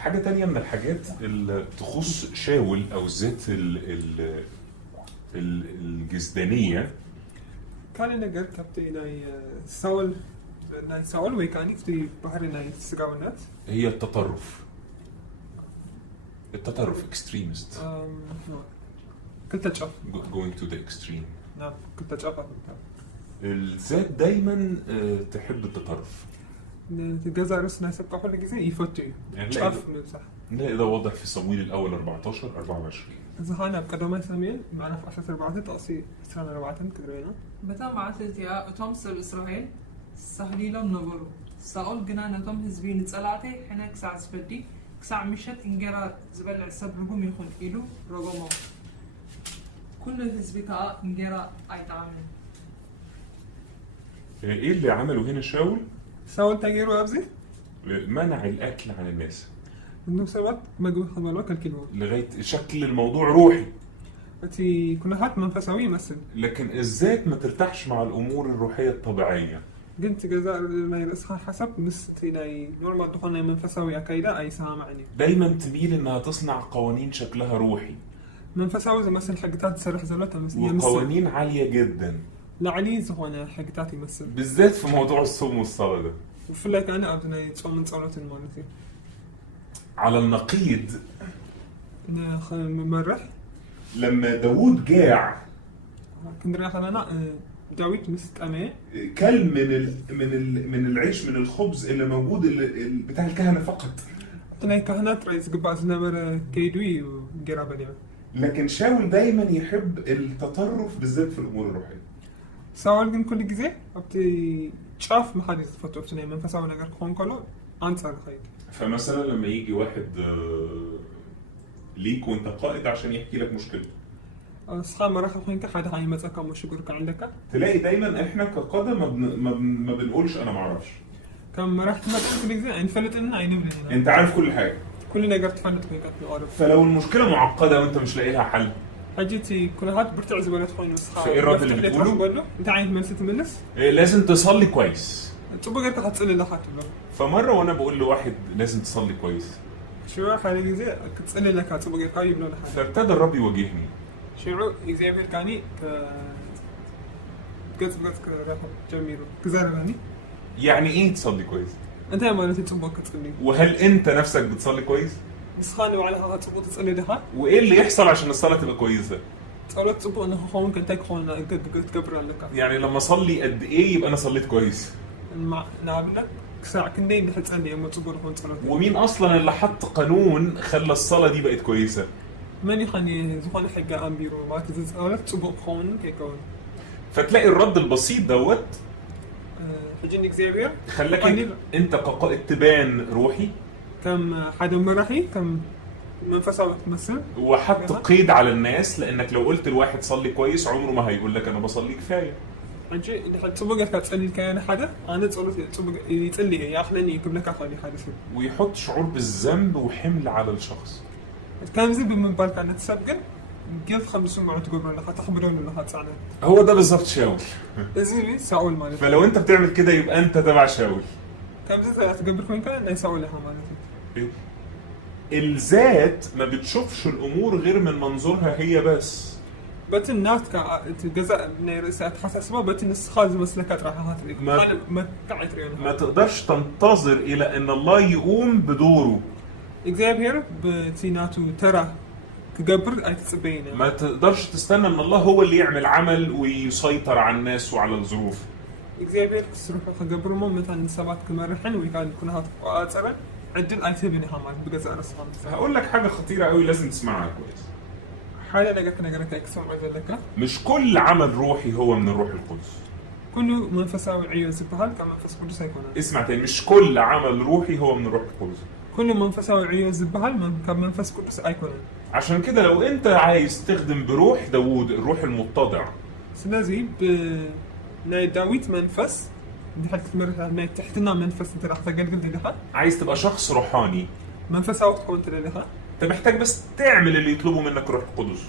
حاجة تانية من الحاجات اللي تخص شاول أو الذات الجسدانية. كان نجار كابتن ناي ساول ويكاني في بحر ناي سجاونات هي التطرف extremist. كنت أشوف going to the extreme. نعم كنت أشوف الذات دايما تحب التطرف. الجزء رسنا سبقة كل جزء يفتي شاف صح. لا إذا واضح في صمويل الأول 14 24. إذا هنا بقدوم ساميل معنا في 10 4 تقصي سنة 4 كدرينا. بتا معتلتيا أتوم سب إسرائيل سهليلهم نبرو سأقول جنانا توم هزبين تسألاتي حنا كساع سفدي كساع مشت إنجرا زبالة سب رجوم يخون إلو رجومه كل هزبك إنجرا أيتعامل. إيه اللي عمله هنا شاول؟ ساول تغييره أبزي؟ منع الأكل عن الناس. إنه سبب ما جو حملوا كل كلمة. لغاية شكل الموضوع روحي. أتي كنا هات منفسوي مثل. لكن الذات ما ترتاحش مع الأمور الروحية الطبيعية. قلت جزاء ما يرسخ حسب مستيناي نورمال دخلنا منفسوي أكيدا أي سامع يعني. دايما تميل إنها تصنع قوانين شكلها روحي. منفسوي زي مثل حاجات تسرح زلتها مثل. وقوانين عالية جدا. لعلي زهونا حاجات يمثل. بالذات في موضوع الصوم والصلاة ده. وفي لك أنا أبدنا يتصوم من صلاة المالتي. على النقيض. مرح. لما داود جاع. كنت رايح أنا داوود مسك أمي. كل من العيش من الخبز اللي موجود بتاع الكهنة فقط. أنا كهنات رئيس قبعة زنامر كيدوي وجرابة اليوم. لكن شاول دايما يحب التطرف بالذات في الأمور الروحية. ساول جن كل جزء أبتي شاف محادث فتوى سنة من فساو نجار كون كله أنصار خيط. فمثلا لما يجي واحد ليك وانت قائد عشان يحكي لك مشكلة. أصحاب مرة خلينك حدا هاي مثلا كم مشكورك عندك. تلاقي دايما إحنا كقادة ما بنقولش أنا معرفش. كم مرة تمثل كل جزء انفلت إننا عيني بلنا. أنت عارف كل حاجة. كل نجار تفلت كل كات نعرف. فلو المشكلة معقدة وأنت مش لاقي لها حل. حاجتي كل هاد برتعز ولا تخون أصحاب. فإيه الرد اللي بتقوله؟ أنت عايز من ستملس؟ لازم تصلي كويس. تبغى أنت هتصلي لحد له. فمرة وأنا بقول لواحد لازم تصلي كويس. شو حالي جزء كتصلي لك هتبغى قايم له لحد. فابتدى الرب يواجهني. شو إجزاء كاني قلت راح جميل كزارني. يعني إيه تصلي كويس؟ أنت يا مالتي تبغى تصلي. وهل أنت نفسك بتصلي كويس؟ بس خانوا على هذا تبغى تصلي لها. وإيه اللي يحصل عشان الصلاة تبقى كويسة؟ صلاة تبغى إنه خون كنت يكون قد قبر لك. يعني لما أصلي قد إيه يبقى أنا صليت كويس؟ نعم لك ساعة كندين اللي حتصلي يوم تبغى خون صلاة. ومين أصلاً اللي حط قانون خلى الصلاة دي بقت كويسة؟ ماني خاني زخون حاجة أمبيرو ما تزال تبغى خون كيكون. فتلاقي الرد البسيط دوت. حجين إكزابير. خلاك أنت كقائد تبان روحي. كم حدا مرحي كم منفسه تمثل. وحط قيد على الناس لأنك لو قلت الواحد صلي كويس عمره ما هيقول لك أنا بصلي كفاية. أنت اللي تبغى تسألني كأن حدا أنا تبغى يتسألني يا أخلني يكتب لك أخلي حدا شيء. ويحط شعور بالذنب وحمل على الشخص. كان زي بمن كانت تسبقن كيف 5 مرات تقول لها تخبرون لها تساعدني. هو ده بالظبط شاول. زي ساول مالتي. فلو أنت بتعمل كده يبقى أنت تبع شاول. كم زي تقبل كوين كان لا يساول لها مالتي. الذات ما بتشوفش الأمور غير من منظورها هي بس. بس الناس كجزء من رئيسات حساسة بس النسخات مسلكات راح هاتري. ما تعتريون. ما تقدرش تنتظر إلى أن الله يقوم بدوره. إكزابير بتيناتو ترى كجبر أي تسبينه. ما تقدرش تستنى أن الله هو اللي يعمل عمل ويسيطر على الناس وعلى الظروف. إكزابير كسروح كجبر مو مثلا سبات كمرحن ويكان كل هات وأتسرع عدل أيتبني همان بجزء رسمان. هقول لك حاجة خطيرة قوي لازم تسمعها كويس. حالا نجرك أكسر عز لك. مش كل عمل روحي هو من الروح القدس. كل منفسه وعيون زبهال كمنفس قدس يكون. اسمع تاني مش كل عمل روحي هو من الروح القدس. كل منفسه وعيون زبهال كمنفس قدس يكون. عشان كده لو انت عايز تخدم بروح داوود الروح المتضع. سلازي ناي داوود منفس. دي حالة مرة ما تحتنا منفس انت راح تقلقل لها. عايز تبقى شخص روحاني. منفسه وتكون لها. انت محتاج بس تعمل اللي يطلبه منك روح القدس.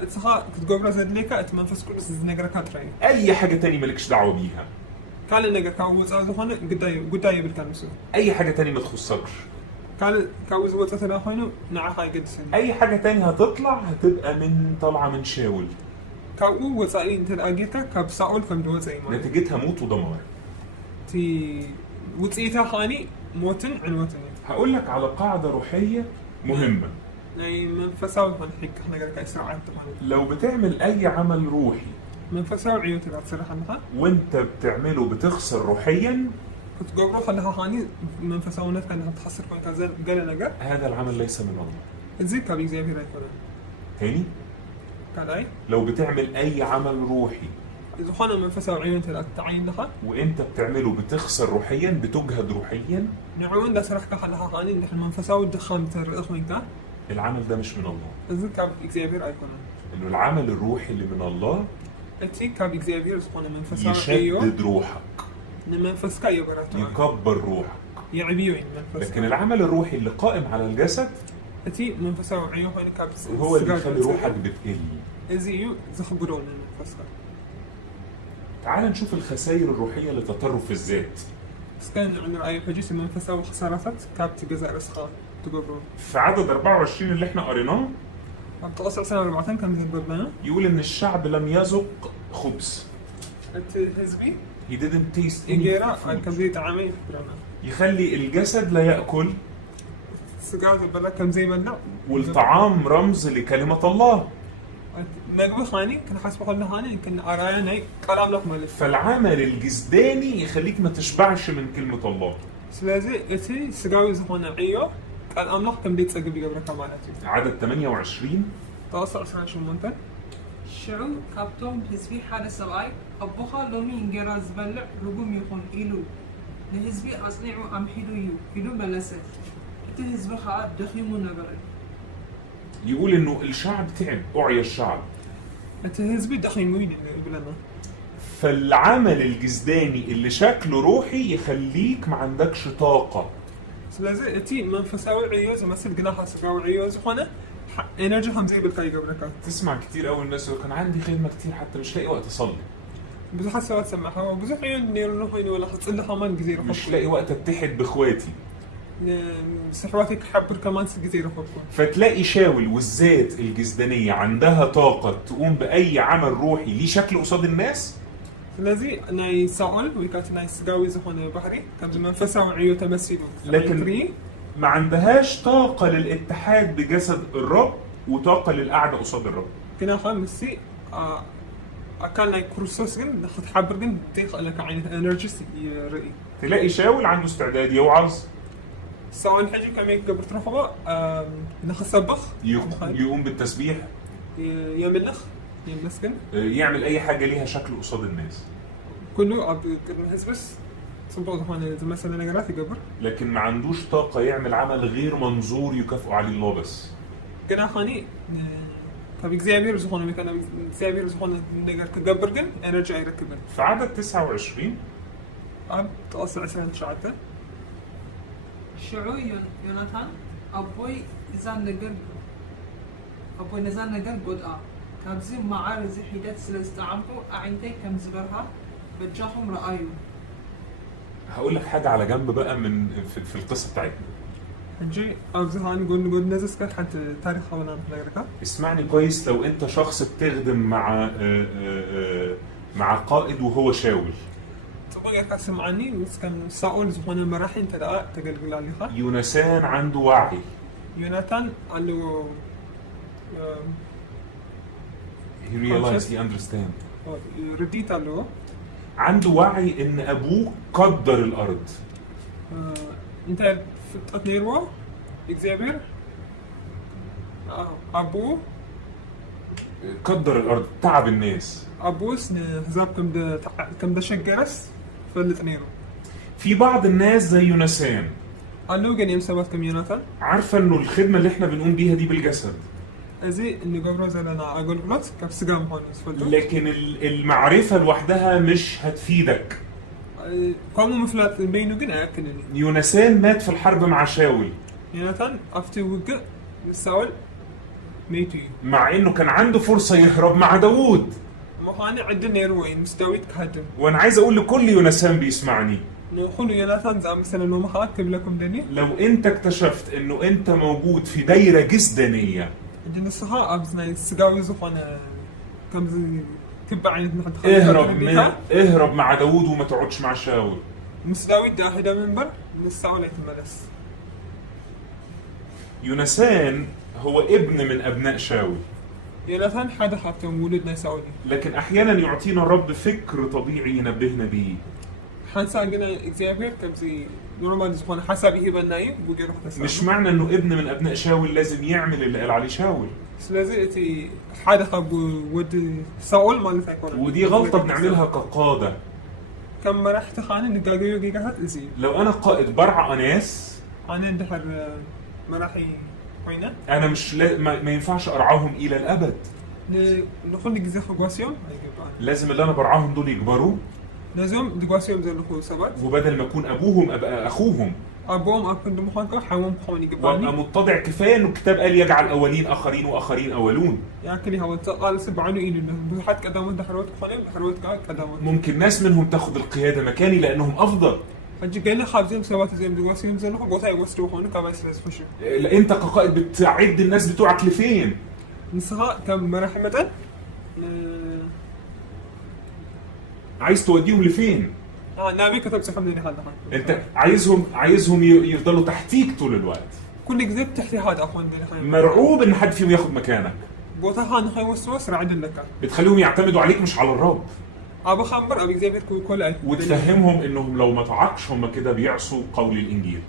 اتخا كتقبر زاد ليك اتمنفس قدس نجرك هتراي. اي حاجة تاني مالكش دعوة بيها. قال نجرك هو زاد هون قداي بالكنسو. اي حاجة تاني ما تخصكش. كان كاوز وصلت خاينو نعها يقدسن اي حاجه تانية هتطلع هتبقى طالعه من شاول. كاو وصائي انت الاجيتا كاب ساول كم دوزي ما نتيجتها موت ودمار. تي وصيتها خاني موتن عن وطن. هقول لك على قاعده روحيه مهمه. يعني من فساوي هنحكي احنا قالك اسرع طبعا. لو بتعمل اي عمل روحي من فساوي عيوتي لا تصير عنها وانت بتعمله بتخسر روحيا، كنت قبره خلها خاني من فساونات كانها تحصر كون كذا قال لنا هذا العمل ليس من الله. زي كابي زي في رايكولا تاني، قال اي لو بتعمل اي عمل روحي اذا خانا من فساوي عيوتي لا تعين لها وانت بتعمله بتخسر روحيا، بتجهد روحيا، نعون لا سرح خلها خاني نحن من فساوي الدخان تر اخوينك العمل ده مش من الله. زي كاب اكزيفير ايكونا انه العمل الروحي اللي من الله اتي كاب اكزيفير خانا من فساوي عيو يشدد روحك، من فسكا يبراتو يكبر روحك. يعبيوين من فسكا لكن العمل الروحي اللي قائم على الجسد اتي من فساوي عيو خانا كاب هو اللي بيخلي روحك بتقل. ازيو زخبرون من فسكا. تعال نشوف الخسائر الروحيه لتطرف الذات. سكان عندنا اي حجيس من فساوي خسارات كاب تجزا رسخا تقبرون في عدد 24 اللي احنا قريناه بتقص سنة 4 كان من البلدان يقول ان الشعب لم يذق خبز. حزبي He didn't taste any إجارة food. كم زي تعامل برانا يخلي الجسد لا يأكل سجارة البلد كم زي بلد والطعام رمز لكلمة الله. نقول خاني كان حسب قلنا خاني كان أرايا هيك كلام لك مالف فالعمل الجسداني يخليك ما تشبعش من كلمة الله. سلازي اتي سجاوي زخونا عيو كان أملاح كم ديت سجل بقبل كمالاتي عدد 28 تواصل أسرع شو منتن ሽዑ ካብቶም ህዝቢ ሓደ ሰብኣይ ኣቦኻ ሎሚ እንጀራ ዝበልዕ ርጉም ይኹን ኢሉ ንህዝቢ ኣጽኒዑ ኣምሒዱ እዩ ኢሉ መለሰ። እቲ ህዝቢ ከዓ ደኺሙ ነበረ። يقول انه الشعب تعب، أعيا الشعب. اتي هزبي دخل موين بلنا فالعمل الجسداني اللي شكله روحي يخليك ما عندكش طاقة. سلازي اتي من فساوي عيوز مثل جناح سجاوي عيوز خونه انرجي هم زي بالكاي قبل كات تسمع كتير قوي الناس يقول كان عندي خدمة كتير حتى مش لاقي وقت أصلي، بزح سوات سمعها وبزح عيون نيرو نوحيني ولا حصل لها مان جزيرة مش لاقي وقت أتحد بإخواتي. سحواتك حبر كمان جزيرة خطوة. فتلاقي شاول والذات الجسدانية عندها طاقة تقوم بأي عمل روحي ليه شكل قصاد الناس. لذي ناي ساول ويكات ناي سجاوي زخونة بحري كان زمان فساوي عيو تمثيله لكن ما عندهاش طاقة للاتحاد بجسد الرب وطاقة للقعدة قصاد الرب. كنا خامسي أكلنا كروسوس جن ناخد حبر جن تيخ لك عين انرجيس يرئي. تلاقي شاول عنده استعداد يوعظ، ساول حاجة كم يقبر تروحوا ناخد سبخ يقوم بالتسبيح، يملخ يمسكن يعمل أي حاجة ليها شكل قصاد الناس. كله أب كنا بس صبوا هون مثلا نجارات يقبر. لكن ما عندوش طاقة يعمل عمل غير منظور يكافئ عليه الله بس. كنا خاني طب إكزابير زخونة مكان إكزابير زخونة نجار تقبر جن إنرجي يركبن. في عدد 29 أب تقص عشان شعته. ሽዑ ዮናታን ኣቦይ ነዛን ነገር ጎድኣ ካብዚ መዓር እዚ ሒደት ስለ ዝጠዓምኩ ኣዒንተይ ከም ዝበርሃ በጃኹም ረኣዩ። هقول لك حاجة على جنب بقى من في القصة بتاعتنا. حجي أبزهان قول نزس كان حتى تاريخ حولنا نغيرك. اسمعني كويس، لو أنت شخص بتخدم مع قائد وهو شاول. تقول لك سمعني بس كان ساول زخونة مراحل تقلقل عليها. يونسان عنده وعي. يوناتان عنده he realized he understand. رديت له. عنده وعي إن أبوه قدر الأرض. أنت في تقديره إكزابير أبوه قدر الأرض، تعب الناس. أبوس حساب كم ده شجرس فلتنيرو. في بعض الناس زي يونسان قالوا جاني مسوات كم يوناتان عارفة إنه الخدمة اللي إحنا بنقوم بيها دي بالجسد. أزي إني قبره زي أنا أقول غلط كيف سجام هون يسفلتو. لكن المعرفة لوحدها مش هتفيدك. قاموا مفلات بينو جنا أكنني. يونسان مات في الحرب مع شاول. يوناتان أفتي وقع ساول ميتي. مع إنه كان عنده فرصة يهرب مع داوود. مهاني عندنا يروين مستويت كهدم. وأنا عايز أقول لكل يونسان بيسمعني نقول يوناثان زعما مثلا لو ما هكتب لكم دني لو انت اكتشفت انه انت موجود في دايرة جسدانية، جن الصحاء أبزنا سجاوي زخنا كم زي تبع عند محد اهرب مع داوود وما تقعدش مع شاول. مس داوود ده هدا منبر نسعوا ليت ملس. يونسان هو ابن من ابناء شاول، يوناثان حدا حتى مولدنا سعودي. لكن احيانا يعطينا الرب فكر طبيعي ينبهنا به. حنسا عندنا إكزابير كم زي نورمال زخنا حسب إيه بنايم بوجي روح مش معنى انه ابن من ابناء شاول لازم يعمل اللي قال عليه شاول. لازم تي حدا خب ود ساول ما نفكر. ودي غلطة بنعملها كقادة. كم مرحت خانة نتاجيو جيجات إزاي. لو انا قائد برعى ناس، أنا ندحر مراحي هنا. انا مش ما ينفعش ارعاهم الى الابد. نخون نجزي خقواسيوم. لازم اللي انا برعاهم دول يكبروا. لازم دقواسيوم زي الخو سبات. وبدل ما اكون ابوهم ابقى اخوهم. أبوهم أكون دمخانك حوام خوني قباني. وابقى متضع كفايه انه الكتاب قال يجعل اولين اخرين واخرين اولون. يعني هو قال سبعانو إلى بحد قدامه دحروت خانم دحروت قدامه. ممكن ناس منهم تاخذ القياده مكاني لانهم افضل. حجي قلنا خابزين سوات زي دقواسيوم زي الخو قوسا يوستو خونك أبى يسلس خشوا. انت كقائد بتعد الناس بتوعك لفين؟ نسخة كم مرحمة. عايز توديهم لفين؟ نبي كتب سحب لي هذا. انت عايزهم يفضلوا تحتيك طول الوقت. كل كذب تحتي هذا أخوان دي. مرعوب ان حد فيهم ياخد مكانك. بوتها نخي وسوس رعد لك. بتخليهم يعتمدوا عليك مش على الرب. أبو خمر أبي زي كل وتفهمهم انهم لو ما طاعكش هم كده بيعصوا قول الانجيل.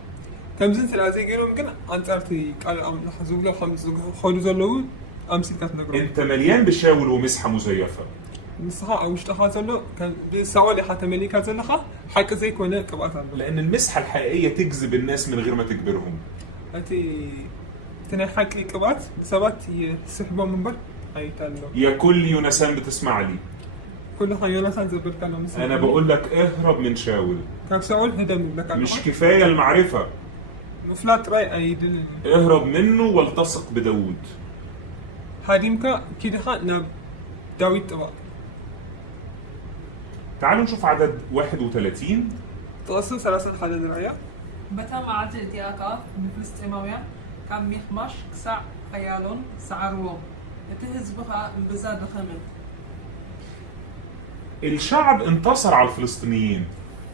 كم زين ثلاثة قالوا يمكن أنت أرتي قال أم حزوق له خمس خلوا زلوا أمسك كاتنقرأ. انت مليان بشاول ومسحة مزيفة. مسحة أو اشتخاص له كان بسوالي حتى ملكة زلخة حق زي كونه كبأت عنده. لأن المسحة الحقيقية تجذب الناس من غير ما تجبرهم. أنتي تنحك لي كبأت سبت يسحبوا من بر أي تالو. يا كل يونسان بتسمع لي. كل حين يونسان زبل كلام. أنا بقول لك اهرب من شاول. كم سؤال هذا من لك. مش كفاية المعرفة. مفلات رأي أيدل. اهرب منه والتصق بداود. هاديمك كده خان داوود تبع. تعالوا نشوف عدد 31. تقصد ثلاثة حدد الرأي. بتا معات الاتياقات بفلسطيماويان كان ميخماش كسع أيالون سعروهم يتهزبها انبزاد خمن. الشعب انتصر على الفلسطينيين.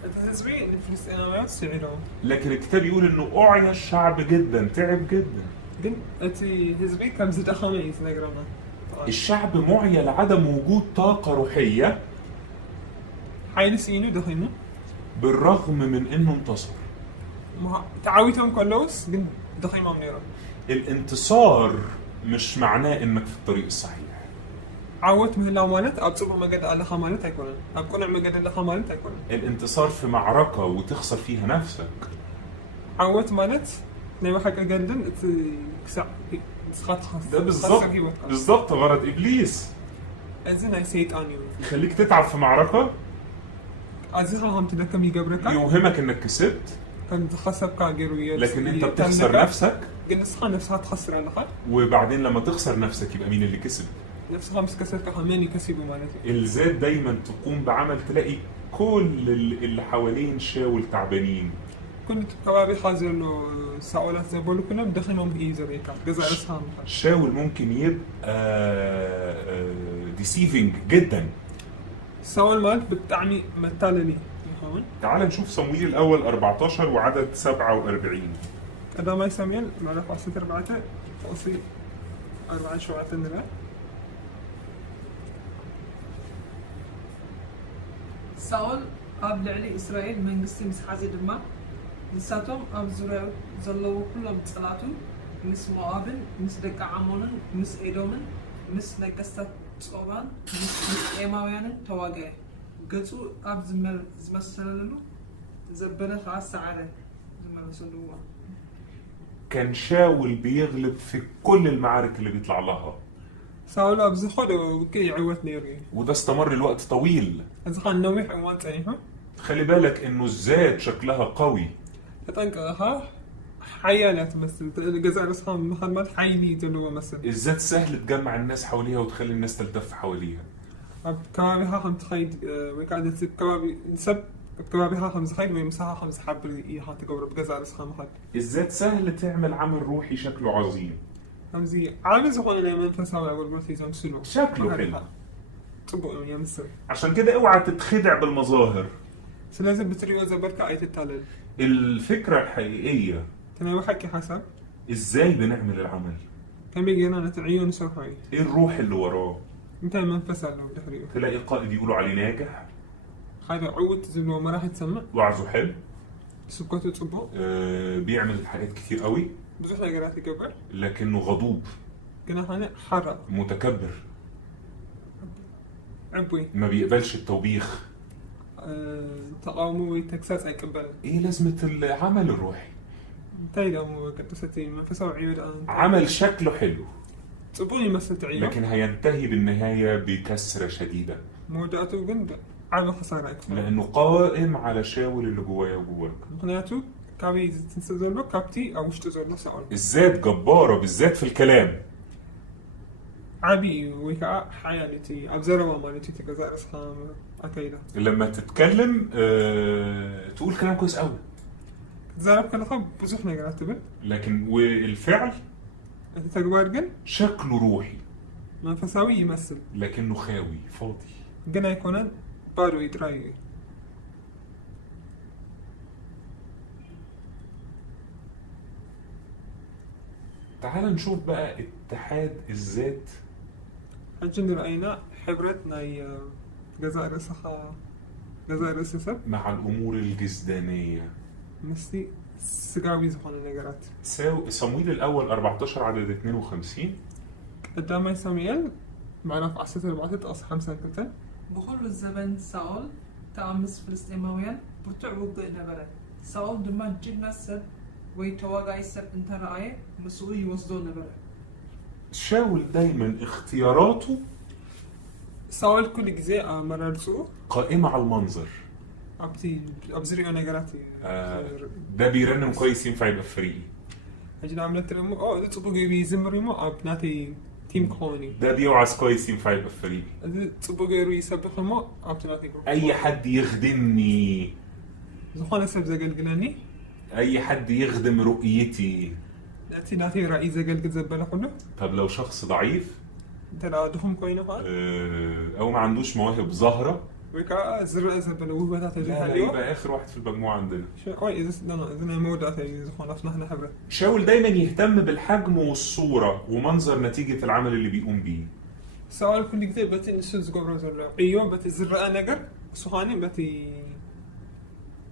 التهزبين الفلسطينيين سعروا. لكن الكتاب يقول انه أعيا الشعب جدا، تعب جدا. قلت أنتي هزبين كم زد خميس نقرأنا. الشعب معيا لعدم وجود طاقة روحية. حين سينو دخينو. بالرغم من انه انتصر. تعاويتهم كلوس قلت دخين ما منيرا. الانتصار مش معناه انك في الطريق الصحيح. عاوت مهلا مالت أبصر ما قد على خمالت هيكون. أكون عم قد على خمالت هيكون. الانتصار في معركة وتخسر فيها نفسك. عاوت مالت نيو حاجة قدن كسع سخط خاص. ده بالضبط غرض إبليس. أزين سيد أنيو. يخليك تتعب في معركة. أزين هم تدكم يجبرك. يوهمك إنك كسبت. كان خسر كاجروية. لكن أنت بتخسر نفسك. قلنا نفسها تخسر على الأقل. وبعدين لما تخسر نفسك يبقى مين اللي كسب؟ نفسها مش كسر كمان يكسبوا مالتي. الذات دايما تقوم بعمل تلاقي كل اللي حوالين شاول تعبانين. كنت كوابي حاضر له سؤالات زي بقول كنا بدخلهم بإيزر هيك جزء رسام. شاول ممكن يبقى ديسيفينج جدا. سؤال مالك بتعني مثال لي. تعال نشوف صمويل الأول 14 وعدد 47. هذا ما يسمين معرف عصير أربعة عصير 4 شوعات النبأ. ساول أب لعلي إسرائيل من قسم مسحازي دما نساتهم أب زرع زلوا كلهم صلاتهم مس موابن مس دك عمونن مس إيدومن مس نجستة صوبان مس إيماويان تواجه قلتوا أب زمسللو زبنا خاص عره زمسلوه. كان شاول بيغلب في كل المعارك اللي بيطلع لها. ساول أبز خده وكي عوت نيري. وده استمر الوقت طويل. أزخان نومي حيوان تانيها. خلي بالك إنه الذات شكلها قوي. تتنك حيالات مثل الجزائر أصحاب محمد حيني تلو مثل. الذات سهل تجمع الناس حواليها وتخلي الناس تلتف حواليها. كوابي هم تخيد وقاعدة كوابي نسب كبابها خمس خيل ويمسحها خمس حب إياها تقبر بجزء رسخة محل الذات سهل تعمل عمل روحي شكله عظيم، خمزي عامل زخون اللي منفسها أقول قلت يزم سلو شكله حلو. طبق يا مصر عشان كده اوعى تتخدع بالمظاهر. سلازم بتريو زبركة أي تتالل الفكرة الحقيقية تنا وحكي حسب ازاي بنعمل العمل، كم يجينا نتعيون سرحاي ايه الروح اللي وراه. انت منفسها لو دحريو تلاقي قائد يقولوا عليه ناجح، هذا عود زلو ما راح يتسمع وعظه حلو، سبكته تصبو بيعمل حاجات كتير قوي، بزح نقرات يقبر لكنه غضوب، كنا هنا حرة متكبر، عبوي ما بيقبلش التوبيخ. تقاومو تكساس أيقبل ايه لازمة العمل الروحي؟ تايدا مو قدستي منفسها وعيود الآن عمل شكله حلو تصبوني مثل تعيون لكن هينتهي بالنهاية بكسرة شديدة، مودعته جند عامل خسارة أكثر لأنه قائم على شاول اللي جوايا وجواك. مقنعته كابي تنسى كابتي أو مش تزول سؤال الذات جبارة بالذات في الكلام. عبي ويكا حيالتي أبزروا مالتي تجزء رسخة أكيدا لما تتكلم تقول كلام كويس قوي، زارب كلا خب بزح نقرات تبل لكن والفعل أنت تقبار جن شكله روحي منفساوي يمثل لكنه خاوي فاضي. جنا يكونن بارو يدراي تعال نشوف بقى اتحاد الذات حجن رأينا حبرتنا جزاء رسخة جزاء رسخة مع الأمور الجسدانية. مستي سقاوي زخون نقرات صمويل الأول 14 عدد 52. قدام ساميال معنا في عصر 4 أصح 5 كتن بكل الزمن ساول تأمس فلسطينيين برتع وقضي نبرة ساول دمان جد نسب ويتواقع يسب انت رأيه مسؤولي يوصدو نبرة. شاول دايما اختياراته ساول كل جزء مرارسو قائمة على المنظر. أبزري أنا قراتي ده بيرنم كويس ينفع يبقى في فريقي. أجل عملت رمو ده تبغي بيزمرمو أبناتي تيم كولوني. ده بيوعظ كويس ينفع يبقى في فريقي. تبغي يسبح مو أبناتي. أي حد يخدمني. زخانة سب زقل قلاني. أي حد يخدم رؤيتي. ناتي رأي زقل قد زبالة كله. طب لو شخص ضعيف. ترى دهم كوينه فعل. أو ما عندوش مواهب ظاهرة. ويكا زر زبالة وبدأت لا يبقى آخر واحد في المجموعة عندنا. شوي إذا مودعت زخانة فنحن حبة. شاول دايما يهتم بالحجم والصورة ومنظر نتيجة العمل اللي بيقوم بيه. سؤال كل كتير بتي نسوز قبر زر أيوة بتي زر نجر سخاني بتي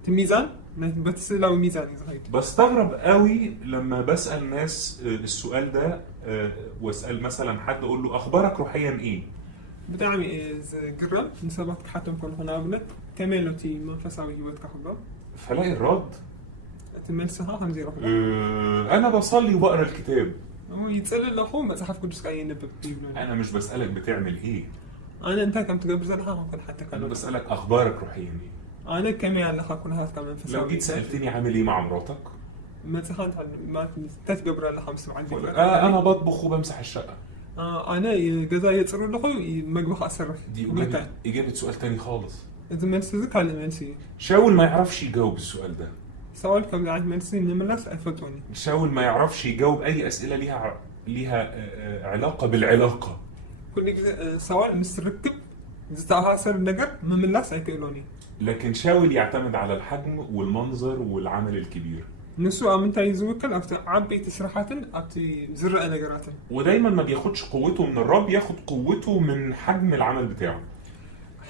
تميزان بتسلو ميزان بستغرب قوي لما بسأل ناس السؤال ده واسأل مثلا حد اقول له اخبارك روحيا ايه؟ بتعمي قرب نسبك حتى كل هنا ابنك كمالتي منفساوي هوتك حبا فلاقي الرد تملسها هم زيرو انا بصلي وبقرا الكتاب. هو يتسأل له مصحف قدس كاي ينبب انا مش بسألك بتعمل ايه، انت كم تقبل زلها ممكن حتى انا بسألك اخبارك روحيا ايه. انا كمية لها كلها كمان في لو جيت سألتني عامل ايه مع مراتك ما تخانت ما تتقبر لها 5 عندي انا بطبخ وبمسح الشقة. انا جزا يتصروا له مطبخ اصرف دي اجابة سؤال تاني خالص. اذا منسي كلمه منسي شاول ما يعرفش يجاوب السؤال ده. سؤال كم قاعد منسي نملس افتوني. شاول ما يعرفش يجاوب اي اسئله ليها علاقه بالعلاقه. كل سؤال مستركب زتاها سر النجر مملس ايكلوني. لكن شاول يعتمد على الحجم والمنظر والعمل الكبير. نسوا من تايزوكل أفتى عبي تشرحات أفتى زر نجارات. ودايما ما بياخدش قوته من الرب، ياخد قوته من حجم العمل بتاعه.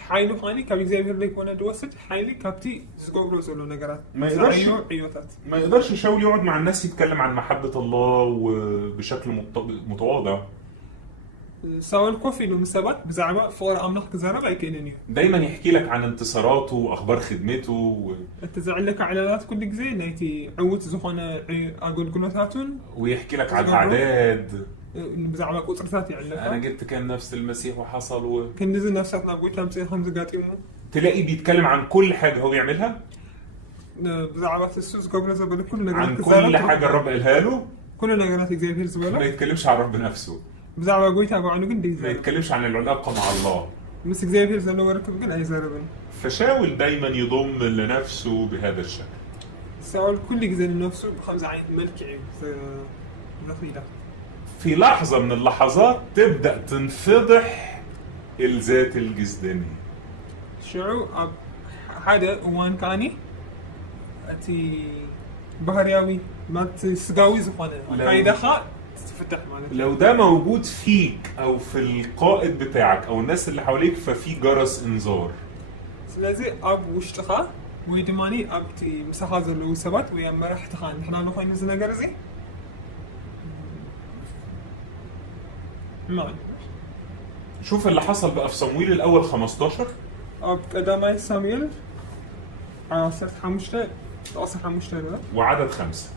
حايلو حاني كابي زي ليك وانا دوست حايلي كابتي زغوغلو زلو نجارات. ما يقدرش شاول يقعد مع الناس يتكلم عن محبة الله وبشكل متواضع. سؤال كوفي لو مسبات بزعمة فور أمنح كزارة بايكينني. دايما يحكي لك عن انتصاراته وأخبار خدمته تزعل لك إعلانات كل جزء نيتي عود زخانة أقول كلماتاتون. ويحكي لك عن الأعداد. بزعمة قطرتاتي على. أنا جبت كان نفس المسيح وحصل كان نزل نفساتنا قلت لهم زي 5 قاتيمو. تلاقي بيتكلم عن كل حاجة هو بيعملها. بزعمة السوس قبل زبالة كل نجارات. عن كل حاجة الرب قالها له. كل نجارات زي في الزبالة. ما يتكلمش عن رب نفسه. بزعمة قويتها عنه قندي. ما يتكلمش عن العلاقة مع الله. مس اكزافير زلو ركب قال اي زربن فشاول دايما يضم لنفسه بهذا الشكل. ساول كل جزء نفسه بخمس عين ملكي نخيلة. في لحظة من اللحظات تبدأ تنفضح الذات الجسدانية. شعو هذا وان كاني أتي بهرياوي ما تسقاوي زخانة قايدة خا تفتح مالك. لو ده موجود فيك أو في القائد بتاعك أو الناس اللي حواليك ففي جرس إنذار. لازم أب وشتخا ويدماني أب تي مسحة زلو سبات ويا مرح تخان إحنا نخوي نزنا جرزي. ما شوف اللي حصل بقى في صمويل الأول 15. أب قدامي ساميل عاصر حمشته تقصر حمشته ولا وعدد 5.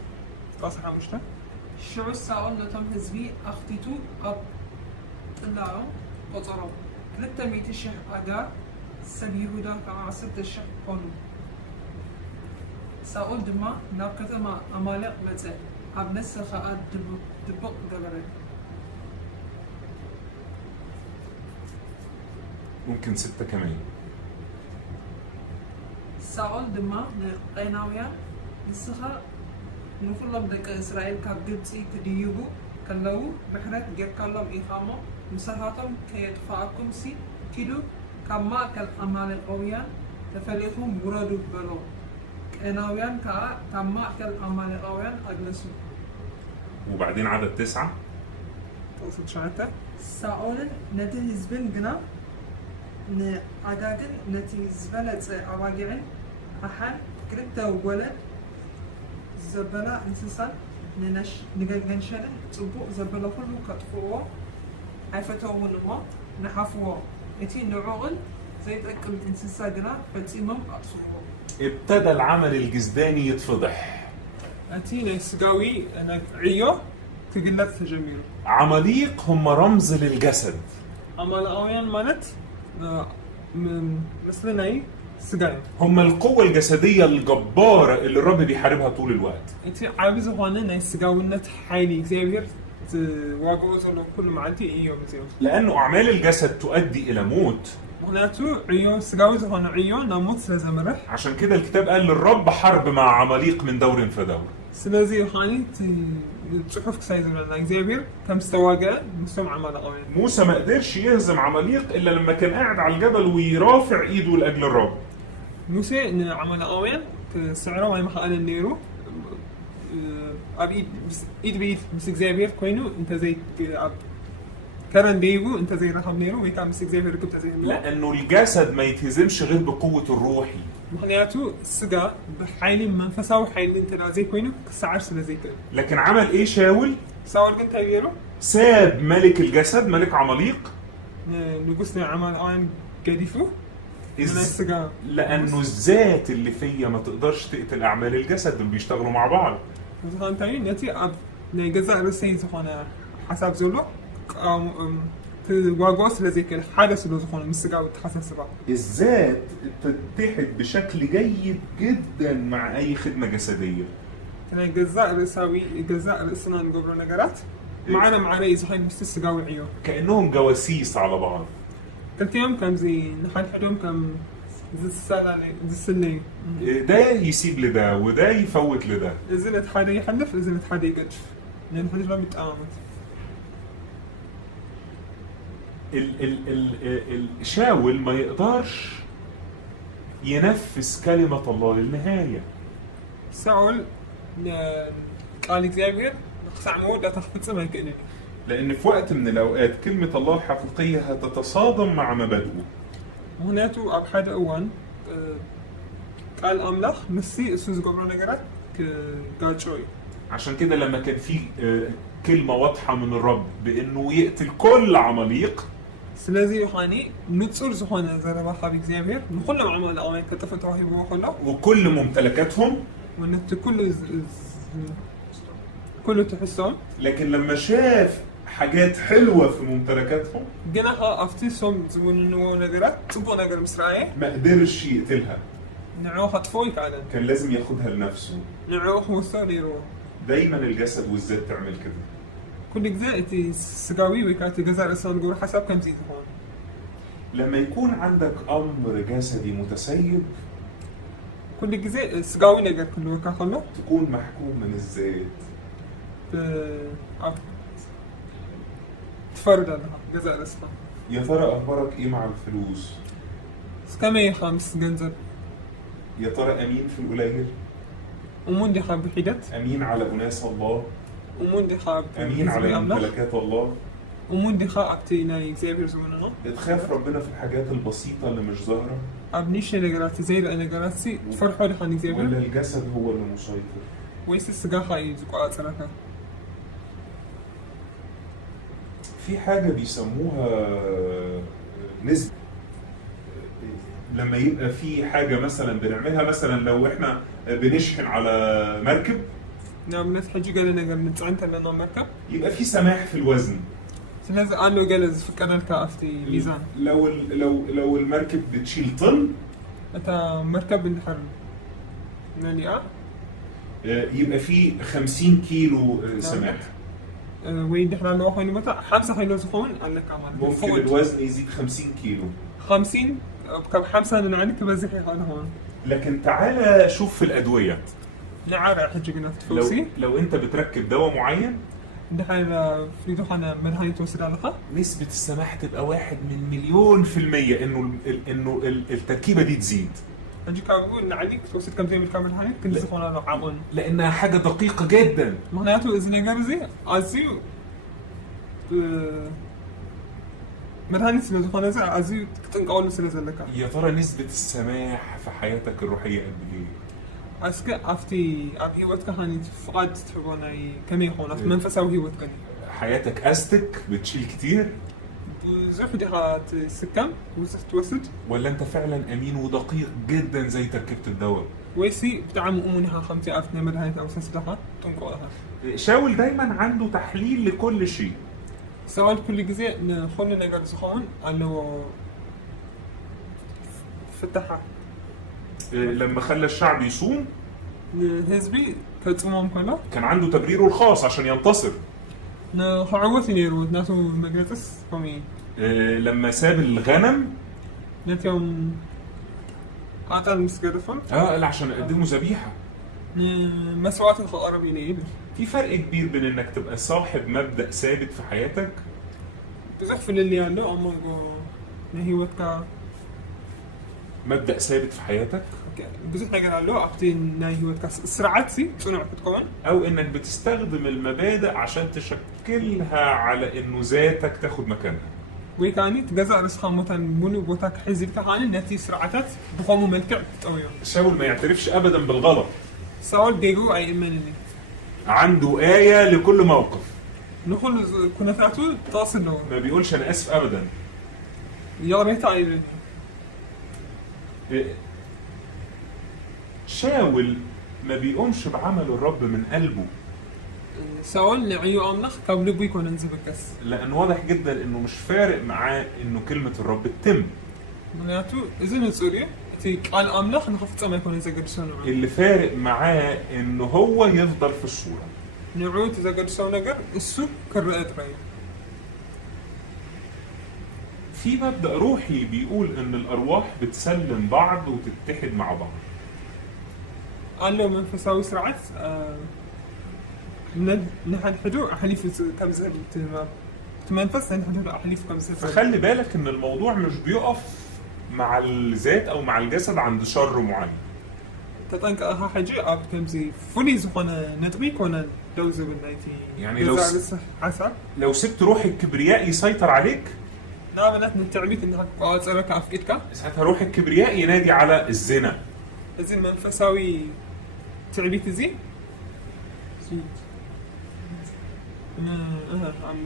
تقصر حمشته شعو ساول نتم هزبي أختيتو أب طلعوا قطروا 300 شح أجار سب يهودا كما 10 شح قانون ساول دما ناب كتما أمالق متى أب نسل خاء دبق دبره ممكن 6 كمان. ساول دما قيناويا نسخة نخلب دك إسرائيل كجبتي كديوبو كلو بحرات جر كلام إخامة مساهاتهم كيتفاعكم سي كيلو كما كالأمال الأويان تفليهم برادو بلو قيناويان كما كالأمال الأويان أجلسوا. وبعدين عدد 9. تقصد شعرته ساول نتي هزبن جنا عدادن نتي زبلت أواجعن أحد كريتا ولد زبلا انسان ننش نجنشن تبو زبلا كله كتفوا عفتوا منما نحفوا اتي نعقل زي تأكل انسان جنا فتيمم أصوه. ابتدى العمل الجسداني يتفضح. أتي نسقاوي أنا عيو تقلت تجميل. عماليق هم رمز للجسد. أما الأويان مالت من مثل ناي سقاي. هم القوة الجسدية الجبارة اللي الرب بيحاربها طول الوقت. أنت عايز هوانا ناي سقاوينت حالي زير واجوز ولا كل معدي إيوه مزيو. لأنه أعمال الجسد تؤدي إلى موت. هناتو عيو سقاوي هوانا عيو نموت لازم رح. عشان كده الكتاب قال للرب حرب مع عماليق من دور فدور. سلازي هاني تشوف كسايز ولا زير كم استواجا مسوم عمل أويان. موسى ما قدرش يهزم عماليق إلا لما كان قاعد على الجبل ويرافع إيده لأجل الرب. موسى إن عمل أويان كسعره ما يمحق النيرو أبي إيد بيد مسك زير كوينو أنت زي أب كرن بيجو أنت زي رقم نيرو ويكام مسك زير ركبت زي لأنه الجسد ما يتهزمش غير بقوة الروحي. مخنياتو السجا بحيل منفسه وحيل انت نازي كوينو كسعر سلازي كده. لكن عمل إيه شاول؟ ساول كنت هيجيله ساب ملك الجسد ملك عماليق. نقصنا عمل آن قديفو من السجا. لأنه الذات اللي فيا ما تقدرش تقتل أعمال الجسد اللي بيشتغلوا مع بعض. مثلا تاني نتي أب نجزء رسين زخانة حسب زلو واجوس لزي كده حدث له زخانة مسجا وتحسن سبعة. الذات تتحد بشكل جيد جدا مع أي خدمة جسدية. كان جزاء رساوي جزاء رسنا نقبل نجارات معنا إذا حين مستسجا وعيو. كأنهم جواسيس على بعض. كنت يوم كم زي نحن حدهم كم زي السنة زي السنة. ده يسيب لده وده يفوت لده. إذا حدا يحلف إذا حدا يقدر. لأن حدا ما بيتآمن. شاول ما يقدرش ينفذ كلمة الله للنهاية. ساول قال إكزابير سعمود لا تخفت ما كأنه. لأن في وقت من الأوقات كلمة الله الحقيقية هتتصادم مع مبادئه. هناتو أب حدا أوان قال أملاخ مسي سوز قبل نجارات قال شوي. عشان كده لما كان في كلمة واضحة من الرب بأنه يقتل كل عماليق. سلازي يوحاني نتصور زخانة زربا خابي إكزابير نخلنا مع الأوان كتفت واحد بوخلا. وكل ممتلكاتهم. ونت كله تحسهم. لكن لما شاف حاجات حلوة في ممتلكاتهم جناها أفتيسهم زبون إنه نجارات تبغى نجار مصراعي. ما قدرش يقتلها. نعوه خطفوي على. كان لازم ياخدها لنفسه. نعوه مستر يروح. دايما الجسد والذات تعمل كده. كل جزء تي سقاوي وكانت جزء رسالة نقول حسب كم زيد هون. لما يكون عندك امر جسدي متسيب كل جزء سقاوي نجر كل وكا خلو تكون محكوم من الذات. تفرد لها جزاء رسخة. يا ترى اخبارك ايه مع الفلوس؟ سكامي خامس جنزل. يا ترى امين في القليل؟ ومون دي حاب حيدت. امين على اناس الله؟ ومون دي حاب امين على ملكات الله؟ ومون دي حاب تيناي زي زماننا. تخاف ربنا في الحاجات البسيطة اللي مش ظاهرة؟ أبنيش نجاراتي زي النجاراتي تفرحوا لحني زي ولا الجسد هو اللي مسيطر؟ ويس السجاحة يزقوا أتسرقها. في حاجة بيسموها نسبة. لما يبقى في حاجة مثلا بنعملها، مثلا لو احنا بنشحن على مركب، نعم ناس حجي قال نجار نتعنت لنا مركب، يبقى في سماح في الوزن. لازم قال له جالس في كنال كافتي ميزان. لو المركب بتشيل طن، أنت مركب بنحر نالي يبقى في 50 كيلو سماح. وين دحنا لو خويني متى 5 كيلو سخون قال لك كمان ممكن الوزن يزيد 50 كيلو. 50 بكم 5 أنا عندك بزحي هذا هون. لكن تعالى شوف في الأدوية. نعرف حجي قلنا تفوسي. لو أنت بتركب دواء معين، دحين في دحنا ملهاي توصل على نسبة السماح تبقى 1,000,000,000% إنه التركيبة دي تزيد. أجي كابو إن عليك توصل كم زي الكامل هاي كل زخون هذا عقون. لأنها حاجة دقيقة جدا. معناته إذا نجارزي أزيو مرهاني سنة زخون زي أزيو تنقول سنة لك. يا ترى نسبة السماح في حياتك الروحية قد إيه؟ أسكت أفتي أبي وقت كهاني فقد تحبونا كمية هون في منفسه وهي وقت كني. حياتك أستك بتشيل كتير؟ زحف دي هات سكم وزحت وسط. ولا أنت فعلا أمين ودقيق جدا زي تركيبة الدواء؟ ويسي بتعم أمونها 5000 نمر هاي أو سنسدها تنقلها. شاول دايما عنده تحليل لكل شيء. سؤال كل جزء نخلنا نقدر سخون أنه فتحها. لما خلى الشعب يصوم، هزبي كتصومهم كله. كان عنده تبريره الخاص عشان ينتصر. نخعوتي نيرو ناسو مجلس كمي. لما ساب الغنم، نتيوم قاتل مسكرفون. لا عشان يقدموا ذبيحة. مسوات الخقرب ينيل. في فرق كبير بين انك تبقى صاحب مبدأ ثابت في حياتك. بزحف اللي قالوا أمانجو نهي وقتها. مبدأ ثابت في حياتك. بزحف حاجة قالوا أبتين نهي وقتها سرعتي صنع كتكون. أو إنك بتستخدم المبادئ عشان تشكلها على إنه ذاتك تاخد مكانها. ويكاني تجزء رسخة مثلا منو بوتاك حزب كهاني نتي سرعتات بقوم ملكع تقويهم. شاول ما يعترفش أبدا بالغلط. سؤال ديجو أي إيمانني. عنده آية لكل موقف. نقول كنا فاتو تصل له. ما بيقولش أنا آسف أبدا. يلا ميتا أيضا. شاول ما بيقومش بعمل الرب من قلبه. سؤال نعيو أنخ قبل بيكون ننزل الكاس. لأن واضح جدا إنه مش فارق معاه إنه كلمة الرب تتم. معناته إذا نسوريا تي قال أملاخ نخفت ما يكون يزجد سنة. اللي فارق معاه إنه هو يفضل في الصورة. نعود يزجد سنة جر السوق كرئت رأي. في مبدأ روحي بيقول إن الأرواح بتسلم بعض وتتحد مع بعض. قال له من فساوي سرعت نحن حدو أحليف كم زر تمنفس نحن حدو أحليف كم زر. فخلي بالك إن الموضوع مش بيقف مع الذات أو مع الجسد عند شر معين. تتنك أها حاجة أب كمزي فولي زخنا نتبي كنا دوزة بالنايتي. يعني لو سبت روح الكبرياء يسيطر عليك، نعم أنا نتعبيك إنك قاعد أراك أفكتك. ساعتها روح الكبرياء ينادي على الزنا. إذن من فساوي تعبيك زي.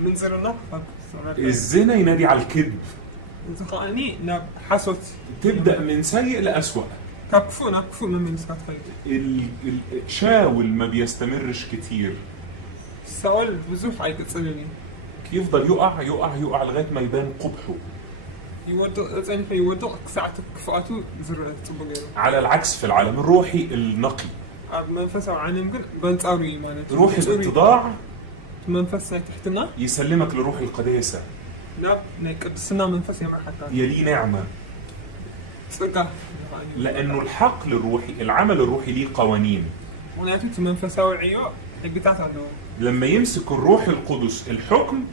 منزل النار. الزنا ينادي على الكذب. زخاني ناب حسوت. تبدأ من سيء لأسوأ. كفو من مسكات خير. شاول ما بيستمرش كتير. سؤال بزوح عيد تسألني. يفضل يقع لغاية ما يبان قبحه. يودع ساعتك كفاءته زر تبغيره. على العكس في العالم الروحي النقي. منفسه عن يمكن بنتقاري معناته. روح الاتضاع منفسه تحتنا. يسلمك لروح القداسة. لا نقدسنا منفس يمر حتى يلي نعمة. صدق لأنه الحقل الروحي، العمل الروحي ليه قوانين. ونأتي منفساوي عيو حقتات عنده لما يمسك الروح القدس الحكم،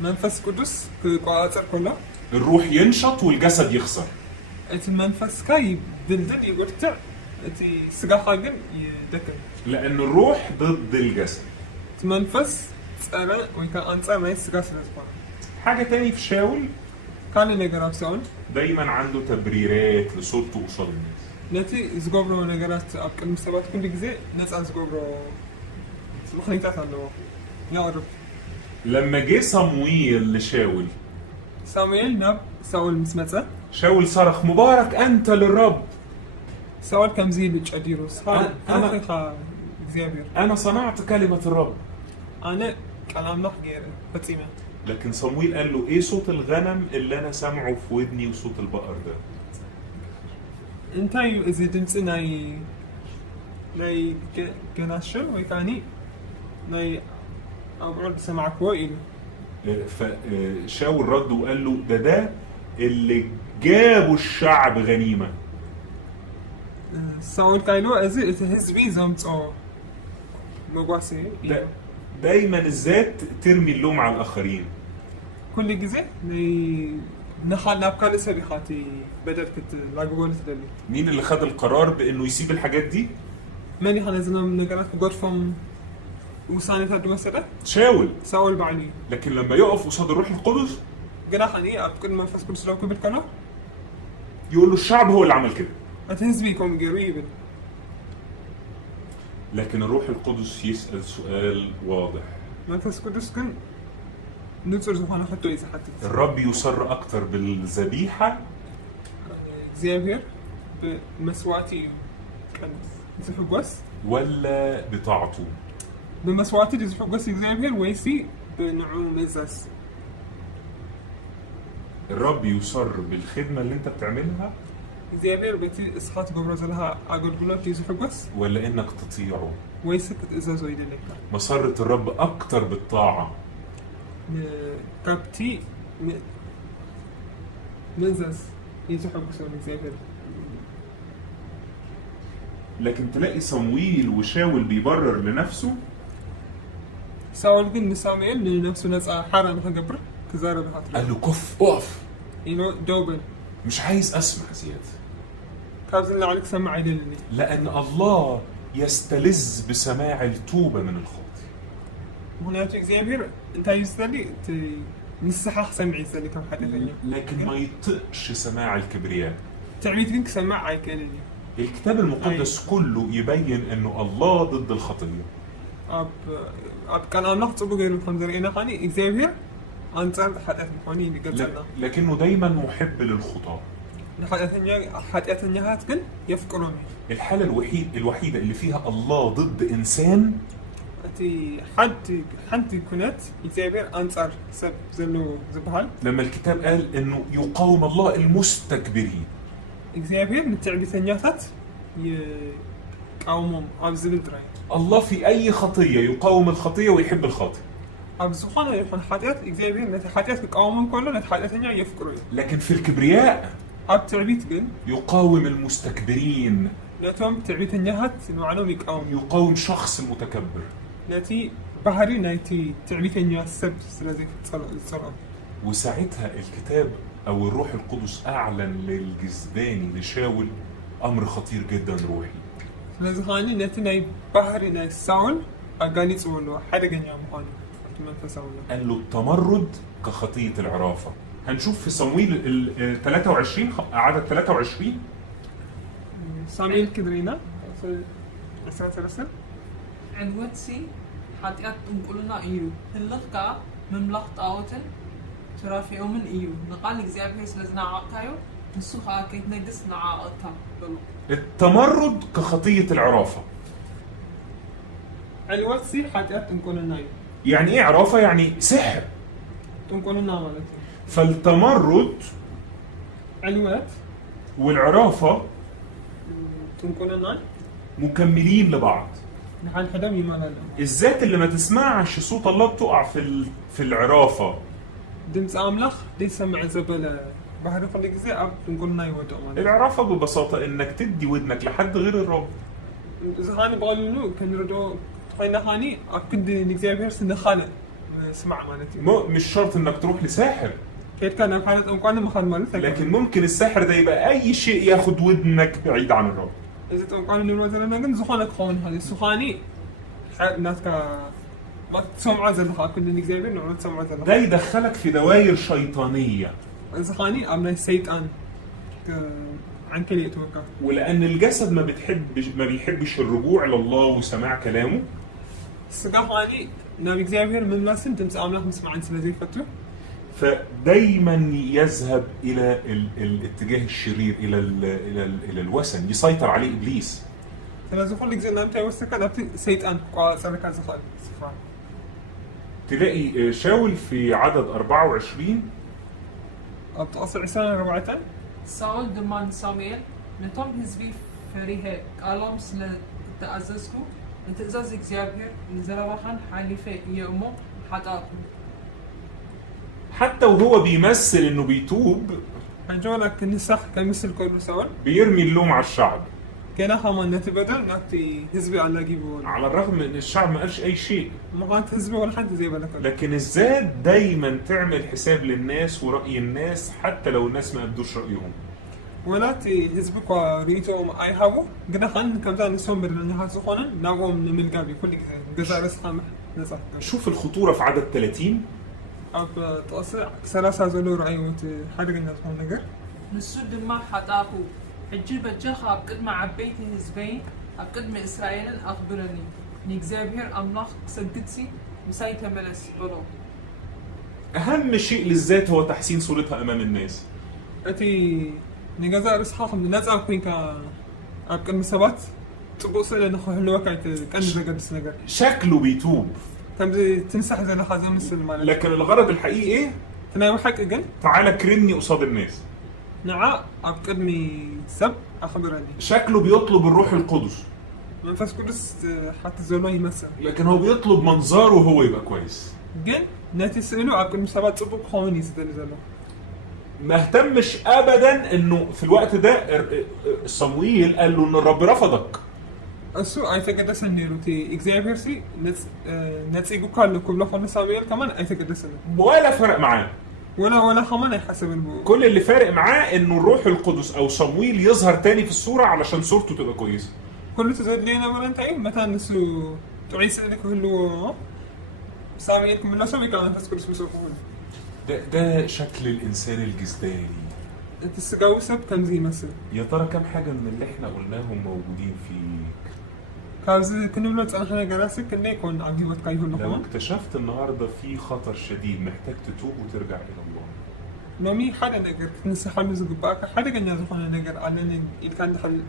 منفس قدس كقاطر كله الروح ينشط والجسد يخسر. أنت منفس كاي دلدل يقطع أنت سجا حاجن يدكن لأن الروح ضد الجسد. منفس أنا ويكان أنت ما يسجا سلسبا حاجة تاني في شاول، كان اللي جرب سون دايما عنده تبريرات لصورته قصاد الناس. نتي زغبرو نجارات أبقى المسابقات كل جزء ناس عن زغبرو مخنيتات عنده يا رب. لما جه صمويل لشاول، سامويل ناب ساول مسمته شاول صرخ مبارك أنت للرب. ساول كم زي بتشاديروس هذا أنا- أنا خا زيابير أنا صنعت كلمة الرب. أنا كلام نح غير بتيمة لكن صمويل قال له إيه صوت الغنم اللي أنا سامعه في ودني وصوت البقر ده؟ انتي إذا دمت ناي جناشل ويكاني ناي أقعد سمعك وإلو فشاول رد وقال له ده اللي جابوا الشعب غنيمة. ساول كايلو إذا هزبي زمت أو مقواسي دايما الذات ترمي اللوم على الآخرين. كل جزء نحال نبقى لسه خاتي بدل كنت لاقول تدلي مين اللي خد القرار بانه يسيب الحاجات دي؟ ماني خلينا من نقرأ غرفهم وساني تدو مسألة شاول. ساول بعلي لكن لما يقف قصاد الروح القدس جناحني أبكر منفس كل سلوك بالقناة يقول له الشعب هو اللي عمل كده. أتهزبي يكون قريب لكن الروح القدس يسأل سؤال واضح. منفس كدس كن نتصر زخانة حتى إذا حتى الرب يصر أكتر بالذبيحة زيابير بمسواتي كان زحق بس ولا بطاعته؟ بمسواتي زحق بس زيابير ويسي بنعوم مزاز الرب يصر بالخدمة اللي انت بتعملها زيابير بتي إسحاق قبرز لها أقول بلوك يزحق بس ولا انك تطيعه؟ ويسك إزازو يدلك مسرة الرب أكتر بالطاعة. كابتي مزاز يزحق بس زيابير لكن تلاقي صمويل وشاول بيبرر لنفسه. ساول قل سامويل لنفسه ناس حارة نحن قبر كزارة بحاطر قال له كف اقف، إنه دوبل مش عايز أسمع زيادة. كابزن اللي عليك سمع يدلني لأن الله يستلذ بسماع التوبة من الخاطئ. هناك زيابير أنت يستلي نصحح سمعي يستلي كم حدا ثاني لكن ما يطقش سماع الكبرياء. تعبيت فيك سمع عيكالي الكتاب المقدس كله يبين انه الله ضد الخطية. أب كان أنا نحطه غير الخمسة أنا خاني إكزابير أنصار حتى خاني اللي قبلنا لكنه دايما محب للخطاة. حتى هات كن يفكروني الحالة الوحيدة اللي فيها الله ضد إنسان أنتي حد كنت إكزابير أنصار سب زلو زبهال لما الكتاب قال انه يقاوم الله المستكبرين. إكزابير نتعبي ثنياتات يقاومهم أبزل دراي الله في أي خطية يقاوم الخطية ويحب الخاطئ. أبزخنا يكون حاجات إكزابير نتحاجات يقاومهم كله نتحاجات ثانية يفكرون لكن في الكبرياء أب تعبيت قل يقاوم المستكبرين. نتوم تعبيت النهات نوعلهم يقاوم يقاوم شخص المتكبر. ناتي بحري ناتي تعبيت النهات سب سلازي الصلاة وساعتها الكتاب أو الروح القدس أعلن للجذباني لشاول أمر خطير جدا روحي. سلازي خاني ناتي ناي بحري ناي ساول أقالي تقولوا حدا جنيا مخاني أتمنى تساولوا قال له التمرد كخطية العرافة. هنشوف في صمويل 23 عدد 23 ساميل كدرينا أسرة رسل عنوتسي حتيات تنقلنا إيو هلقا مملخ طاوتن ترافيو من إيو نقال إكزابير سلازنا عاقتايو نسوخا كيت نجس نعاقتها بلو التمرد كخطية العرافة. الواتسي حتيات تنقل ناي يعني ايه عرافة؟ يعني سحر. تنقل مالتي فالتمرد الوات والعرافة تنقل ناي مكملين لبعض. نحن حدا يمانا الذات اللي ما تسمعش صوت الله بتقع في العرافة. دمس أملاخ دي سمع زبالة بحر كل جزء أب نقولنا يودع مانا العرافة ببساطة انك تدي ودنك لحد غير الرب. زهاني بقولوا كان ردو تخينا هاني أكيد نجزي بيرس نخالة سمع مالتي مش شرط انك تروح لساحر، كيف كان حالة أمكانه مخال مالتك لكن ممكن الساحر ده يبقى اي شيء ياخد ودنك بعيد عن الرب. إذا أمكانه نروزنا نجن زخانك خون هذه سخاني الناس كا ما تسمع زلها كل نجزي بير نقول تسمع ده زلها يدخلك في دوائر شيطانية، زخاني أمنا السيطان عن كلية توكا ولان الجسد ما بيحبش الرجوع لله وسماع كلامه. السقاحاني نبي إكزابير من لازم تمس أملاك نسمع عن سلازي فتو فدايما يذهب الى الاتجاه الشرير، الى الوثن، يسيطر عليه ابليس. سلازي خلق زي نام تاي وسكا نبتي سيطان قا سركا زخال سفا تلاقي شاول في عدد 24 أبتأصل عسانا ربعتان ساول دمان سامويل نتوم هزبي فريها قالهم سلا تأززكو نتأزز إكزابير نزرواخان حالفة يومو حتاكو. حتى وهو بيمثل انه بيتوب حجولك نسخ كمثل كل سوال بيرمي اللوم على الشعب، كنا خمان نتبدل نكتي هزبي على جيبون على الرغم ان الشعب ما قالش اي شيء. ما كانت هزبي ولا حد زي بالك لكن الذات دايما تعمل حساب للناس ورأي الناس حتى لو الناس ما ادوش رأيهم. ولا تي هزبي كوا ريتو أي هاو قد خان كم تاني سومبر لأنها سخونة نقوم من الجابي كل جزء رس خامح نصح. شوف الخطورة في عدد 30. أب تأصل سلاسة زلور أيوة حرق الناس من نجر نسود ما حتاكو حجي بجاخ أبقد مع عبيتي هزبين أبقد مع إسرائيل أخبرني نيكزابير أملاخ سنتكسي مساي تملس بلو. أهم شيء للذات هو تحسين صورتها أمام الناس. أتي نجازا رس خاخم الناس أكوين كا أبقد مسابات تبص لنا خلوا كايت كان زجاج نجر شكله بيتوب، كم زي تنسح زي لحظة مثل مالك لكن الغرض الحقيقي إيه؟ تناوي حق أجن تعالى كرمني قصاد الناس. نعا أبقدمي سب أخبرني شكله بيطلب الروح القدس، منفس كلس حتى زلمة يمثل لكن هو بيطلب منظره وهو يبقى كويس. جن ناتي سألوا أبقد مسابات صبوك خوني زدني زلمة ما اهتمش ابدا انه في الوقت ده صمويل قال له ان الرب رفضك. أسو أيتك دسنيرو تي إكزابيرسي نتس إيجو كارلو كل خون ساميل كمان أيتك دسنيرو ولا فرق معاه، ولا خمان يحسب البو كل اللي فارق معاه انه الروح القدس او صمويل يظهر تاني في الصورة علشان صورته تبقى كويسة. كل تزود لينا ولا أنت أي متى نسو تعيس لك كله ساميلكم لا سامي كان نفس كل مسوفون ده شكل الانسان الجسداني. تستجاوب سب كان زي مثلا يا ترى كم حاجة من اللي احنا قلناهم موجودين فيك؟ كان كنا بنقول أنا حنا جلسة كنا يكون عم يوت كايهو لو نخوان اكتشفت النهاردة في خطر شديد محتاج تتوب وترجع الى الله. نومي حدا نجر نسي حال نزق باك حدا كان يزخون نجر على إذا كان دخل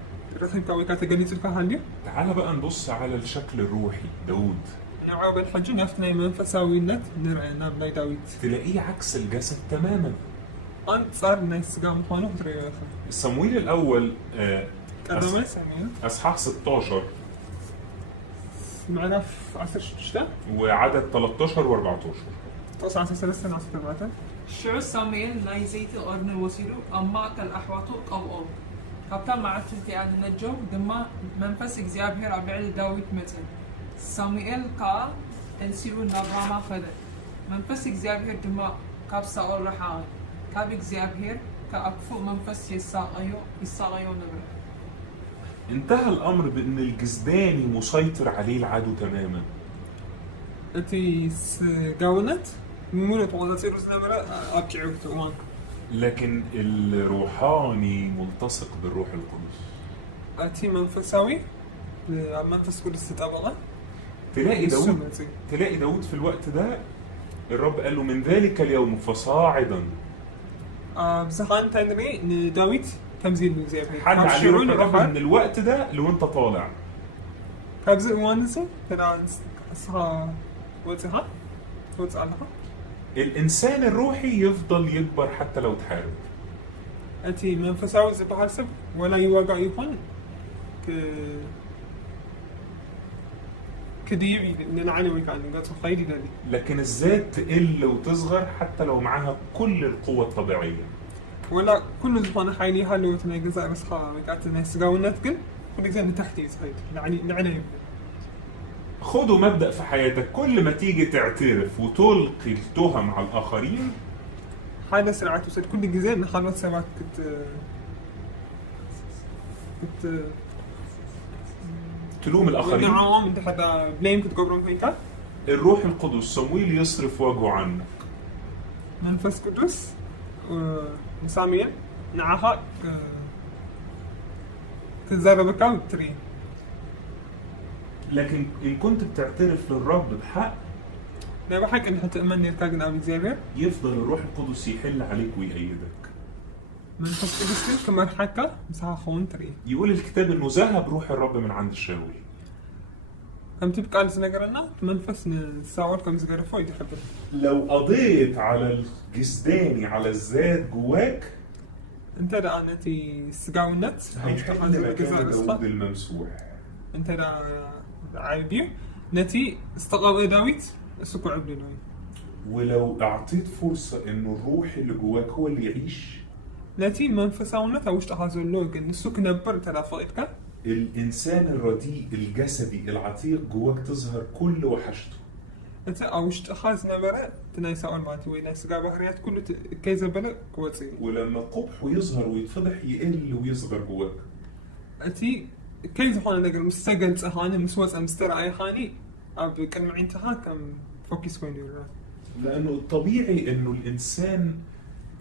رسم كوي كاتجنيت الكهالية تعال بقى نبص على الشكل الروحي. داود نعاود الحجين يفتنا من فساوي النت نرى نبني داويد تلاقيه عكس الجسد تماما. أنت صار ناس قام خانو ترى يا أخي صمويل الأول كذا ما يسميه أصحاح 16 معنا في عصر شتا وعدد 13 و14. توصل عصر سلسلة عصر تبعته شعو ساميل نايزيتي أرن وسيلو أما كالأحواطو قوقو كابتن معرفتي أن نجو دما منفس إكزابير أبعد داويد مثل ساميل كا تنسيرو نبراما خدا منفس إكزابير دما كاب ساول رحاوي كاب إكزابير كأكفو منفس يساقيو نبرا. انتهى الأمر بأن الجسداني مسيطر عليه العدو تماما. أنتي قاونت مولة ولا تصير نمرة أبكي عكتوان لكن الروحاني ملتصق بالروح القدس. أتي منفساوي منفس كل استطابقة تلاقي داود في الوقت ده الرب قال له من ذلك اليوم فصاعدا. بصحان تنري إن داويد كم زين زي حد عليه روح الرب من الوقت ده لو انت طالع. كابز وانسو كنا أصها وتها وتعلقها. الإنسان الروحي يفضل يكبر حتى لو تحارب. أنتي منفساوي زي بحسب ولا يوقع يكون كديب إن أنا علي ويكان قاعد خيري دالي لكن الذات تقل وتصغر حتى لو معاها كل القوة الطبيعية. ولا كل زمان حيني هالو تنا جزء رسخة ويكات الناس قاونات كل كل زين تحتي صحيح يعني خدوا مبدأ في حياتك، كل ما تيجي تعترف وتلقي التهم على الآخرين حاجة سرعة وصل كل جزء من حالات سبعة كنت تلوم الآخرين. عوام أنت حتى بلايم كنت قبرهم هيك الروح القدس صمويل يصرف وجهه عنك. منفس قدس مسامية نعها كزاربك وترين. لكن إن كنت بتعترف للرب بحق لا بحق إن حتى أمني الكاجن أبي زيابير يفضل الروح القدس يحل عليك ويأيدك. منفس قدس كمان حكا مساحة خون ترين. يقول الكتاب إنه ذهب روح الرب من عند الشاول. كم تبقى على سنجرنا منفس نساور كم سجارة فوق يحبه. لو قضيت على الجسداني على الذات جواك أنت دا أنا تي سجاونت هيحل مكان داود الممسوح. أنت دا عادي نتي استقام داويت السكوع عبدالله. ولو أعطيت فرصة إنه الروح اللي جواك هو اللي يعيش نتي منفساونت أوش تحازو اللوج إن السك نبر تلافائك الإنسان الرديء الجسدي العتيق جواك تظهر كل وحشته. أنت أوش تحاز نبرة تناي سؤال ماتي وين سجا بحريات كله كيزة بلا قوتي. ولما قبحه يظهر ويتفضح يقل ويصغر جواك. أنتي كيزة خانة نقدر مستجد سهانة مسوس أمستر أي خاني أب كان معين تهاكم فوكس وين يورا. لأنه الطبيعي إنه الإنسان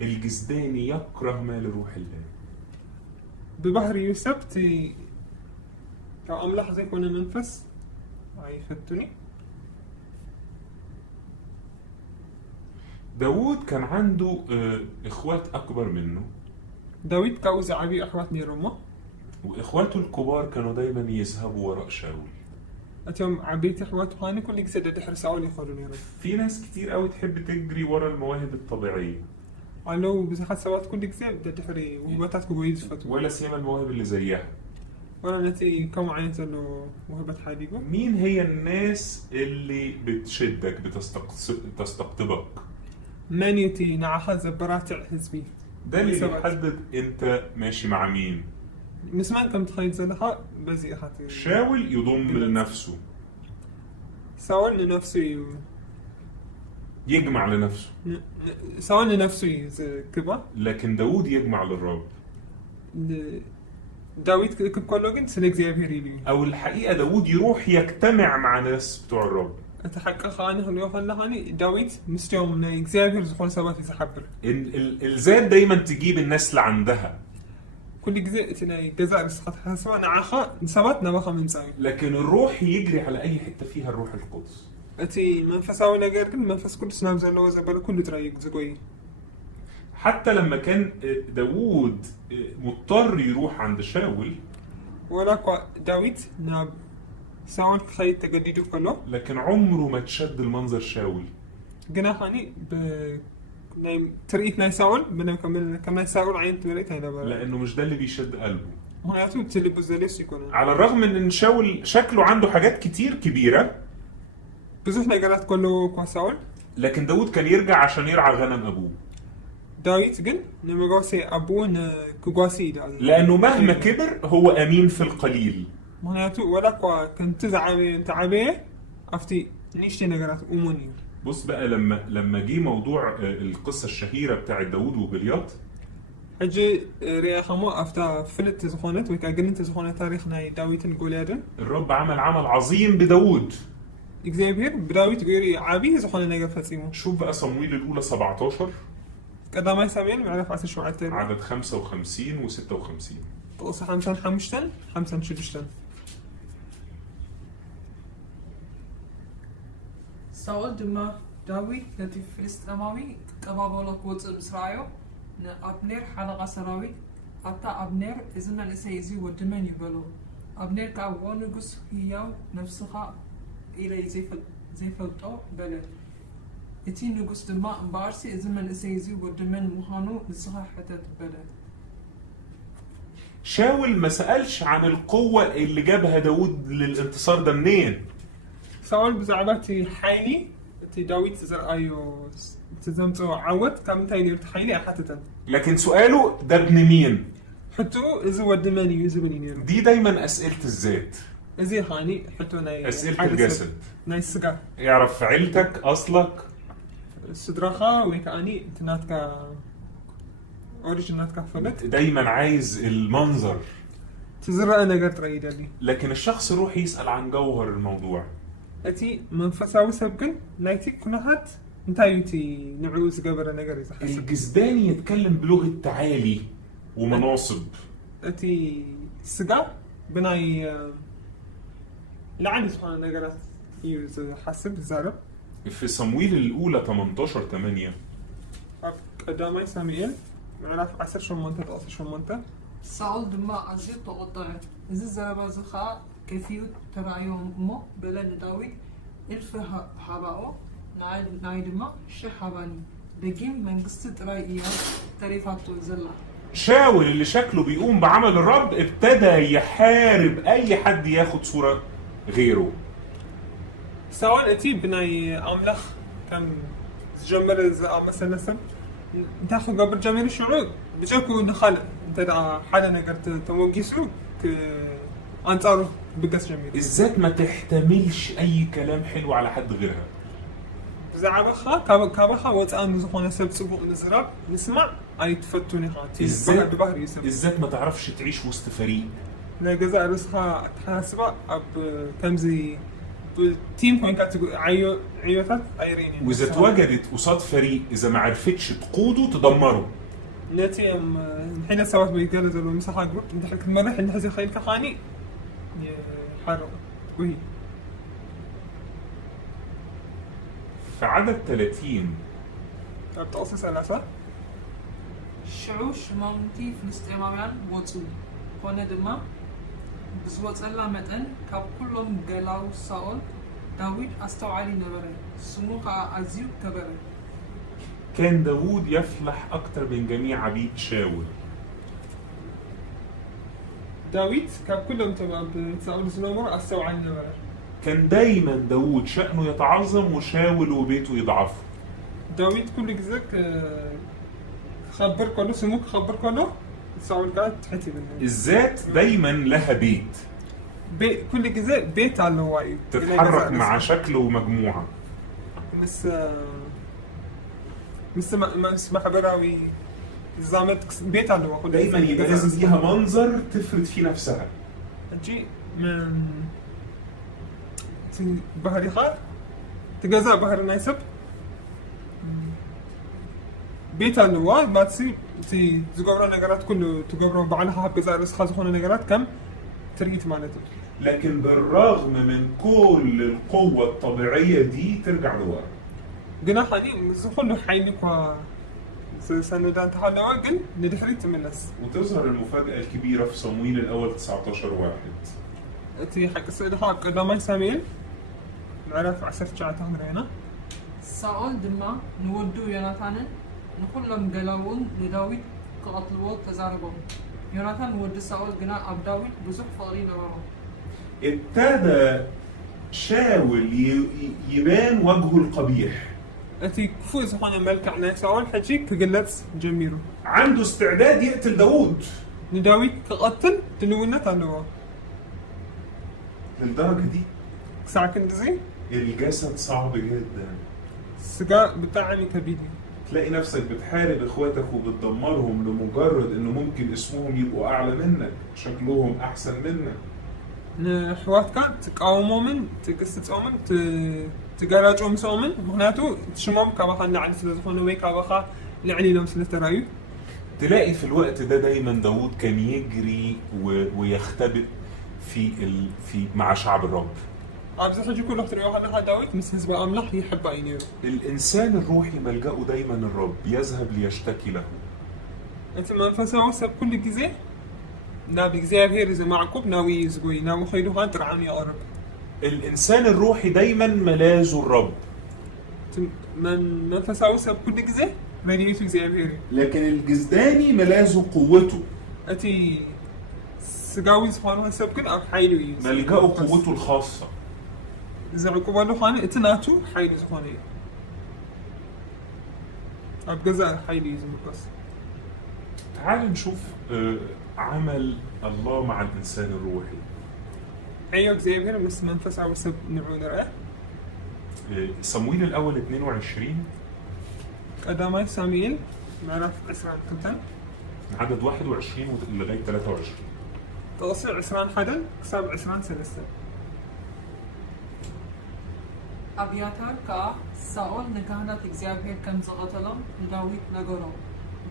الجسداني يكره ما لروح الله. ببحر يوسف تي كأم لحظة يكون منفس عيفتني. داود كان عنده إخوات أكبر منه. داوود كاوز عبي أخواتني روما. وإخواته الكبار كانوا دايما يذهبوا وراء شاول. أتيهم عبيت إخواته هاني كل جسد تحرس أول يخلوني رب. في ناس كتير قوي تحب تجري ورا المواهب الطبيعية. علو بزحات سوات كل جسد تحري وهبتات كويس فتوى. ولا سيما المواهب اللي زيها. ولا نتي كم عينت إنه وهبت حديقة. مين هي الناس اللي بتشدك بتستقطبك؟ من يتي نعها زبرات حزبي. ده اللي بيحدد أنت ماشي مع مين. مسمان كم تخيل زلها بزي خاطر. شاول يضم لنفسه. ساول لنفسه يجمع لنفسه. ساول لنفسه كبا. لكن داود يجمع للرب. داوود كيف كولوجن سلك زي بيريلي. أو الحقيقة داود يروح يجتمع مع ناس بتوع الرب. أتحقق خاني هلو خلا خاني داوود مستوى من إكزابير زخون سبات يسحبر. الذات دايما تجيب الناس اللي عندها. كل جزء تلاقي جزء رسخت حسوا نعخا سبات نبخا من ساوي. لكن الروح يجري على أي حتة فيها الروح القدس. أتي منفس أو نجار كل منفس كل سناب زلوا زبالة كل ترايق زقوي. حتى لما كان داود مضطر يروح عند شاول. ولا داوود ناب ساول خيط تجديده كله. لكن عمره ما تشد المنظر شاول. جنا خاني نايم تريت ناي ساول بنا كمان ساول عين تريت هنا بقى. لأنه مش ده اللي بيشد قلبه. هنا تو تلي بزليس يكون. على الرغم من إن شاول شكله عنده حاجات كتير كبيرة. بزوج نجارات كله كساول. لكن داود كان يرجع عشان يرعى غنم أبوه. داوود جن نمجاسي أبوه كجاسي ده. لأنه مهما كبر هو أمين في القليل. هنا تو ولا كنت تعبي أفتي نيشتي نجارات أموني. بص بقى لما جه موضوع القصة الشهيرة بتاعت داود وجولياط. أجي رياخمو أفتا فلت زخونت ويكاجنت زخونت تاريخنا داوود الجوليادن. الرب عمل عمل عظيم بداود. إكزابير بداوود غيري عابي زخون نجار فاسيمو. شوف بقى صمويل الأولى 17. قدامي سامين معرف عسى شو عتر. عدد 55 و56. تقص 5 6 ساول دما داوود نتي فلسطيناوي قبابلك وصل بسرايو أبنير حلقة سراوي أتا أبنير إذا ما لسيزي ودمن يبلو أبنير كأول نجس هياو نفسها إلى زي فلتو بلد إتي نجس دما بارسي إذا ما لسيزي ودمن مهانو نسخة حتى بلد. شاول ما سألش عن القوة اللي جابها داود للانتصار ده منين. ሳኦል ብዛዕባ እቲ ሓይሊ እቲ ዳዊት ዝረኣዮ ተዘምፅኦ ዓወት ካብ ምንታይ ነሩ እቲ ሓይሊ ኣይሓተተን لكن سؤاله ده ابن مين؟ ሕቱኡ እዚ ወዲ መን እዩ ዝብል እዩ ነሩ دي دايما أسئلة الذات، እዚ ኸዓኒ ሕቶ ናይ أسئلة ሓደ ሰብ الجسد. ናይ ስጋ يعرف عيلتك أصلك. ስድራኻ ወይ ከዓኒ እቲ ናትካ ኦሪጅን ናትካ ክፈለጥ دايما عايز المنظر، እቲ ዝረአ ነገር ጥራይ ይደሊ لكن الشخص يروح يسأل عن جوهر الموضوع. እቲ መንፈሳዊ ሰብ ግን ናይቲ ኩነታት እንታይ እዩ እቲ ንዕኡ ዝገበረ ነገር እዩ ዝሓስብ الجسداني يتكلم بلغة تعالي ومناصب، እቲ ስጋ ብናይ ላዕሊ ዝኾነ ነገራት እዩ ዝሓስብ ዝዛረብ في صمويل الأولى 18:8 ኣብ ቀዳማይ ሳሙኤል ምዕራፍ 18 ጥቕሲ 8 ሳኦል ድማ ኣዝዩ ተቆጠዐ እዚ ዘረባ እዚ ከዓ ከፊኡ ተራእዮ እሞ በለ ንዳዊት እልፊ ሃባኦ ናይ ድማ 1000 ሃባኒ ደጊም መንግስቲ ጥራይ እያ ተሪፋቶ ዘላ شاول اللي شكله بيقوم بعمل الرب ابتدى يحارب أي حد ياخد صورة غيره. ሳኦል እቲ ብናይ ኣምላኽ ከም ዝጀመረ ዝኣመሰለ ሰብ እንታይ ክገብር ጀሚሩ ሽዑ ብጨክኡ ንኻልእ እንተ ደኣ ሓደ ነገር ተሞጊሱ ኣንጻሩ ብገስ ጀሚሩ الذات ما تحتملش أي كلام حلو على حد غيرها. ብዛዕባኻ ካባኻ ወፃእኒ ዝኾነ ሰብ ፅቡቕ ምዝራብ ንስማዕ ኣይትፈቱን ኢኻ እቲ ብባህሪ እዩ ሰብ الذات ما تعرفش تعيش وسط فريق. ናይ ገዛእ ርእስኻ ኣተሓሳስባ ኣብ ከምዚ ቲም ኮንካ ዕዮታት ኣይርኢን እየ وإذا اتوجدت قصاد فريق إذا ما عرفتش تقوده تدمره. ነቲ ንሕነ ሰባት በይገለ ዘሎ ምሳኻ ግሩፕ እንድሕር ክትመርሕ እንድሕዚ ኸይልካ ኸዓኒ ይሓርቕ ውሂ في عدد 30 ኣብ ጥቕሲ 30 ሽዑ ሽማምቲ ፍልስጤማውያን ወፁ ኮነ ድማ ብዝወፀላ መጠን ካብ ኩሎም ገላው ሳኦል ዳዊት ኣስተውዓሊ ነበረ ስሙ ከዓ ኣዝዩ ከበረ كان داود يفلح أكتر من جميع عبيد شاول. ዳዊት ካብ ኩሎም ኣብ ሳኦል ዝነበሩ ኣስተውዓሊ ነበረ كان دايما داود شأنه يتعظم وشاول وبيته يضعفوا. ዳዊት ኩሉ ግዜ ክኸብር ከሎ ስሙ ክኸብር ከሎ ሳኦል ከዓ ትሕት ይብል الذات دايما لها بيت ኩሉ ግዜ ቤት ኣለዋ እዩ تتحرك مع شكل ومجموعة. ምስ ማሕበራዊ ዝዛመድ ቤት ኣለዋ دايما يبقى لازم ليها منظر تفرد فيه نفسها. እንጂ ባህሪኻ ትገዛእ ባህሪ ናይ ሰብ ቤት ኣለዋ ማለት እቲ ዝገብሮ ነገራት ኩሉ ትገብሮ ባዕልኻ ኣብ ገዛእ ርእስኻ ዝኾነ ነገራት ከም ትርኢት ማለት እዩ لكن بالرغم من كل القوة الطبيعية دي ترجع لورا. ግና ኸኒ ምስ ኩሉ ሓይሊ እኳ ሰነዳ እንተሃለዋ ግን ንድሕሪት ትምለስ وتظهر المفاجأة الكبيرة في صمويل الأول 19:1. እቲ ሓቂ ስእልኻ ኣብ ቀዳማይ ሳሙኤል ምዕራፍ 19 ንሪአና ሳኦል ድማ ንወዱ ዮናታንን ንኩሎም ገላውን ንዳዊት ክቐትልዎ ተዛረቦም ዮናታን ወዲ ሳኦል ግና ኣብ ዳዊት ብዙሕ ፍቕሪ ነበሮ ابتدى شاول يبان وجهه القبيح. እቲ ክፉእ ዝኾነ መልክዕ ናይ ሳኦል ሕጂ ክግለጽ ጀሚሩ عنده استعداد يقتل داود ንዳዊት ክቐትል ድልውነት ኣለዎ للدرجة دي. ክሳዕ ክንድዚ الجسد صعب جدا. ስጋ ብጣዕሚ ከቢድ እዩ تلاقي نفسك بتحارب اخواتك وبتدمرهم لمجرد انه ممكن اسمهم يبقوا اعلى منك، شكلهم احسن منك. ንሕዋትካ ትቃወሞምን ትቅስፆምን ትገላጮም ሰምን ምክንያቱ ሽሞም ካባኻ ንላዕሊ ስለዝኾነ ወይ ካባኻ ልዕሊ ኢሎም ስለተራዩ تلاقي في الوقت ده دايما داود كان يجري ويختبئ في مع شعب الرب. ኣብዚ ሕጂ ኩሉ ክትሪኦ ከለካ ዳዊት ምስ ህዝቢ ኣምላኽ ይሕባ እዩ ነይሩ الانسان الروحي ملجأه دايما الرب، يذهب ليشتكي له. እቲ መንፈሳዊ ሰብ ኩሉ ግዜ ናብ እግዚኣብሔር ዝማዕቁብ ናብኡ ዝጎይ ናብኡ ኸይዱ ኸ ጥርዓም የቕርብ الانسان الروحي دايما ملاذ الرب، መንፈሳዊ ሰብ ኩሉ ግዜ ረድኤቱ እግዚኣብሔር እዩ لكن الجسداني ملاذ قوته. እቲ ስጋዊ ዝኾነ ሰብ ግን ኣብ ሓይሉ እዩ ملجأه قوته الخاصة. زعقوبالو خانة اتناتو حيل زخانة أبجزاء حيل يزمكس. تعال نشوف عمل الله مع الإنسان الروحي. أيوة زي غير بس منفس أو سب نعود رأيه. صمويل الأول 22 قدامي ساميل معرف عسران كنتن عدد 21 لغاية 23. تغسل عسران حدا كساب عسران سلسة. أبياتار كا ساول نكهنات إግዚአብሔር كم زغتلهم داويت نجرو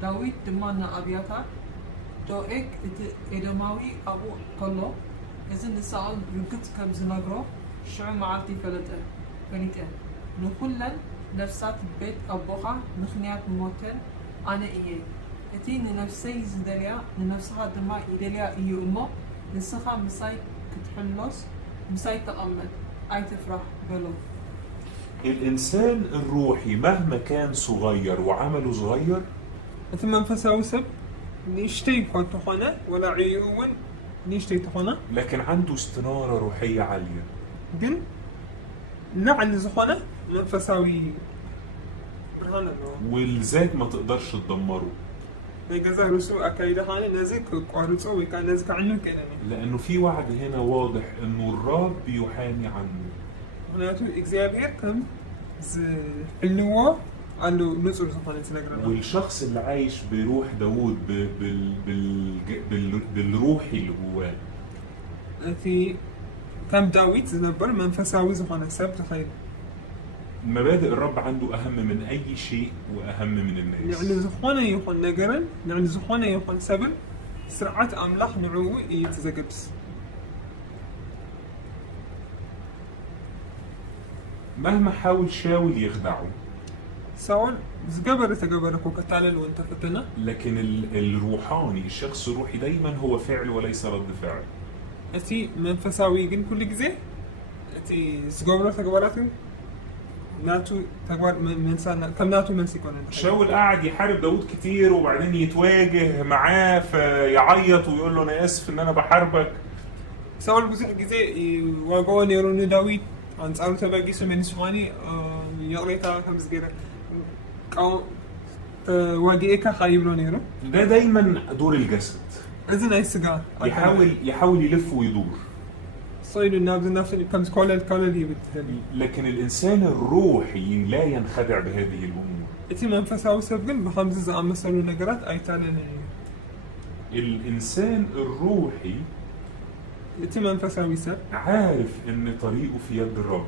داويت دمنا أبياتار دوئك إدماوي أبو كله إذن ساول رجت كم زنجرو شو معلتي فلتة فنيتة نخلن نفسات بيت أبوها نخنيات موتن أنا إيه إتي نفسي زدليا نفسها دما إدليا إيه أمه نسخة مساي كتحلص مساي تأمل أي تفرح بلو. الإنسان الروحي مهما كان صغير وعمله صغير أنت منفسه سب نيشتي تخونه ولا عيون نيشتي تخونه لكن عنده استنارة روحية عالية. جن نعن زخونه منفساوي برهانة والذات ما تقدرش تدمره نجزا رسو أكيد هاني نزك قارصو وكان نزك عنه كده لأنه في وعد هنا واضح إنه الرب يحامي عنه. هناتو إግዚአብሔር كم حلوة قالوا نصر زخانة نجرنا. والشخص اللي عايش بروح داوود بالروحي اللي جواه في كم داويت زنبر منفساوي زخانة سب تخيل. مبادئ الرب عنده أهم من أي شيء وأهم من الناس. يعني زخانة يكون نجرا يعني زخانة يكون سبب سرعة أملاح نعوي يتزجبس. مهما حاول شاول يخدعه سواء زجبر تجبرك وكتعلل وانت فتنة لكن الروحاني الشخص الروحي دايما هو فعل وليس رد فعل. أتي منفساوي جن كل جزء أتي زجبر تجبراتي ناتو تجبر من سنة كم ناتو من سيكون. شاول قاعد يحارب داوود كتير وبعدين يتواجه معاه فيعيط ويقول له أنا آسف إن أنا بحاربك. سواء جزء واقول يروني داويد عن صاروا تبقي سمين سواني يقريتها خمس جرا أو واجئك خايبلون يرو ده دايما دور الجسد إذن أي سجار يحاول يلف ويدور. صيد النابز النفس اللي كم كل اللي بتهدي. لكن الإنسان الروحي لا ينخدع بهذه الأمور. إتي منفسه وسبقن بخمس زعم مثلا نجارات أي تالين. الإنسان الروحي إتي منفسه ويسر عارف إن طريقه في يد الرب.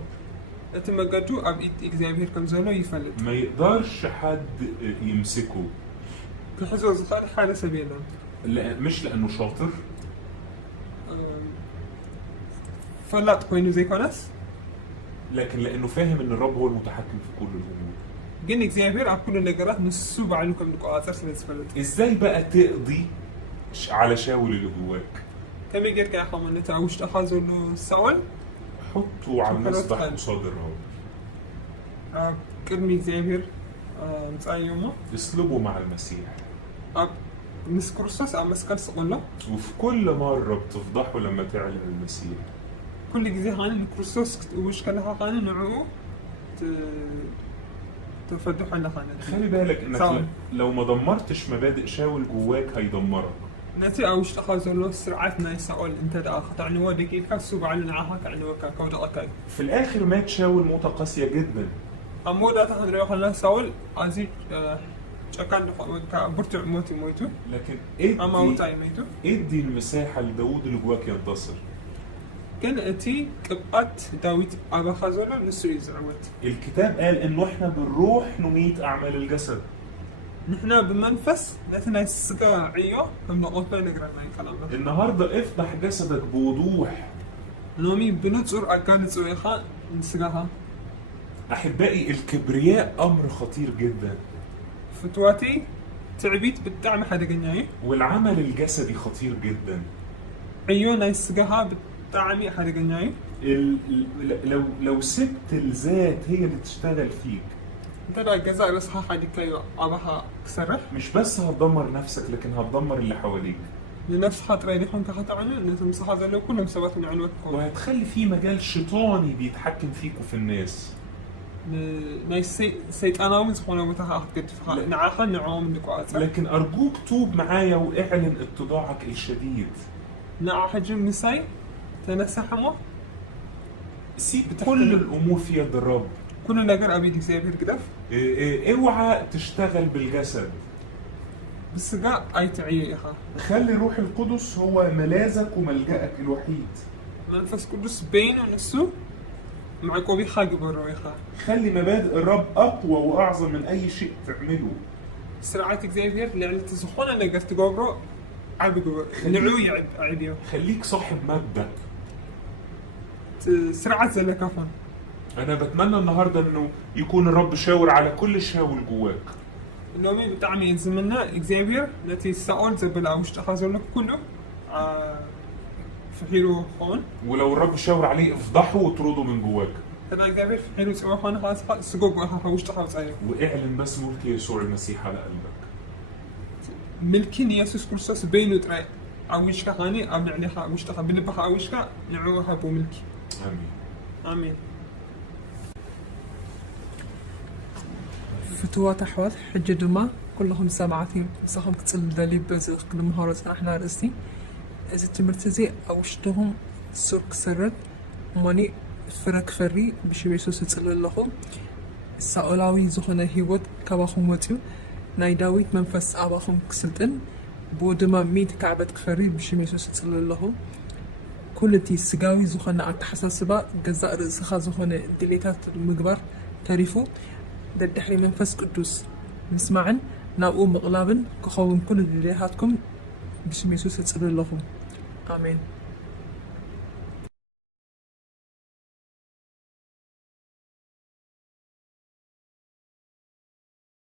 إتي مجدو أبيت إجزابير كم زلوا يفلت. ما يقدرش حد يمسكه. كحزو زخار حالة سبيلا. لا مش لأنه شاطر. فلات كوينو زي كونس. لكن لأنه فاهم إن الرب هو المتحكم في كل الأمور. جن إجزابير على كل النجارات نسوا بعلوكم دقائق سنة فلت. إزاي بقى تقضي على شاول اللي جواك؟ كم يجي كأي حمل نتعوش تحازو إنه سوال. حطه على المسبح قصاد الرب. كلمة زابير نتأي يومه. اسلبه مع المسيح. مس كورسوس أم مسكال سقوله. وفي كل مرة بتفضحه لما تعلن المسيح. كل جزء هان الكورسوس وش كلها هان نوعه تفضح على هان. خلي بالك إنك لو ما دمرتش مبادئ شاول جواك هيدمرك. نتي أوش تخاذ له سرعات ما يسأل أنت دا أخذ عنه ودك يكسب على نعاهك عنه كود أكاي. في الآخر مات شاول موتة قاسية جدا. أمود أتحدث رأي خلنا سأل عزيز كان برتع موتو. لكن إدي المساحة لداود اللي جواك ينتصر. كان أتي قبقت داويد أبا خازولا نسو يزعوت. الكتاب قال إنه إحنا بالروح نميت أعمال الجسد. نحنا بمنفس نحنا السقاعية هم نقطة نقرأ من الكلام ده. النهاردة افتح جسدك بوضوح. نومي بنتصر أكان تسويها نسقاها. أحبائي الكبرياء أمر خطير جدا. فتواتي تعبيت بالدعم حدا جناي. والعمل الجسدي خطير جدا. عيونا يسقاها بالدعم حدا جناي. لو سبت الذات هي اللي تشتغل فيك. انت لا جزاء رصها حدي كيو أباها كسرح. مش بس هتدمر نفسك لكن هتدمر اللي حواليك. ንነፍስኻ ጥራይ ዲኹም ከኸትዕኑ ነቲ ምስኻ ዘለዉ ኩሎም ሰባት ንዕንወትኩም وهتخلي في مجال شيطاني بيتحكم فيكوا في الناس. ናይ ሰይጣናዊ ዝኾነ ቦታ ኸ ክትገድፍኻ ንዓኻ ንዕኦም ንቋፀር لكن أرجوك توب معايا واعلن اتضاعك الشديد. ንዓ ሕጂ ምሳይ ተነሳሕ እሞ سيب كل الأمور في يد الرب. ኩሉ ነገር ኣብ ኢድ እግዚኣብሔር ግደፍ اوعى تشتغل بالجسد. ብስጋ ኣይትዕዮ ኢኻ خلي روح القدس هو ملاذك وملجأك الوحيد. መንፈስ ቅዱስ በይኑ ንሱ معقوبيخا جبرويخا خلي مبادئ الرب أقوى وأعظم من أي شيء تعمله. سرعة إكزافير لعلة تسخونة نقدر تجبره عب جبر نعو يعب عبيه خليك صاحب مبدأ. سرعة زي كفن. أنا بتمنى النهاردة إنه يكون الرب شاور على كل شاول جواك. النومي بتعمي زمنا إكزافير التي سأول زبل أو اشتخذوا لك كله في حيرو خون. ولو الرب شاور عليه افضحه وطرده من جواك. هذا إكزافير في حيرو سوى خون خلاص سجوج وها واشتخذ عليه. واعلن بس ملك يسوع المسيح على قلبك. ملكين يسوع كريستوس بينو ترى أويش كهاني أو نعنيها أويش تخا بنبخا أويش كا نعوها بو ملكي. آمين. آمين. فتوات أحوال حج دما كلهم سمعتي صاحب كتل دليل بزق المهارات احنا رأسي إذا تمرتزي أوشتهم سرق سرد ماني فرق فري بشي بيسوس يتصل لهم السؤالوي زخنا هيوت كواخم وتيو نايداويت منفس أباخم كسلتن بودما ميت كعبت كفري بشي بيسوس يتصل لهم كل تي سجاوي زخنا أتحساسبا جزاء رزخا زخنا دليتات المقبر تعرفوا ده الدحري منفس قدوس نسمعن ناقوم مغلابن كخون كل دليهاتكم باسم يسوع تسأل لهم آمين.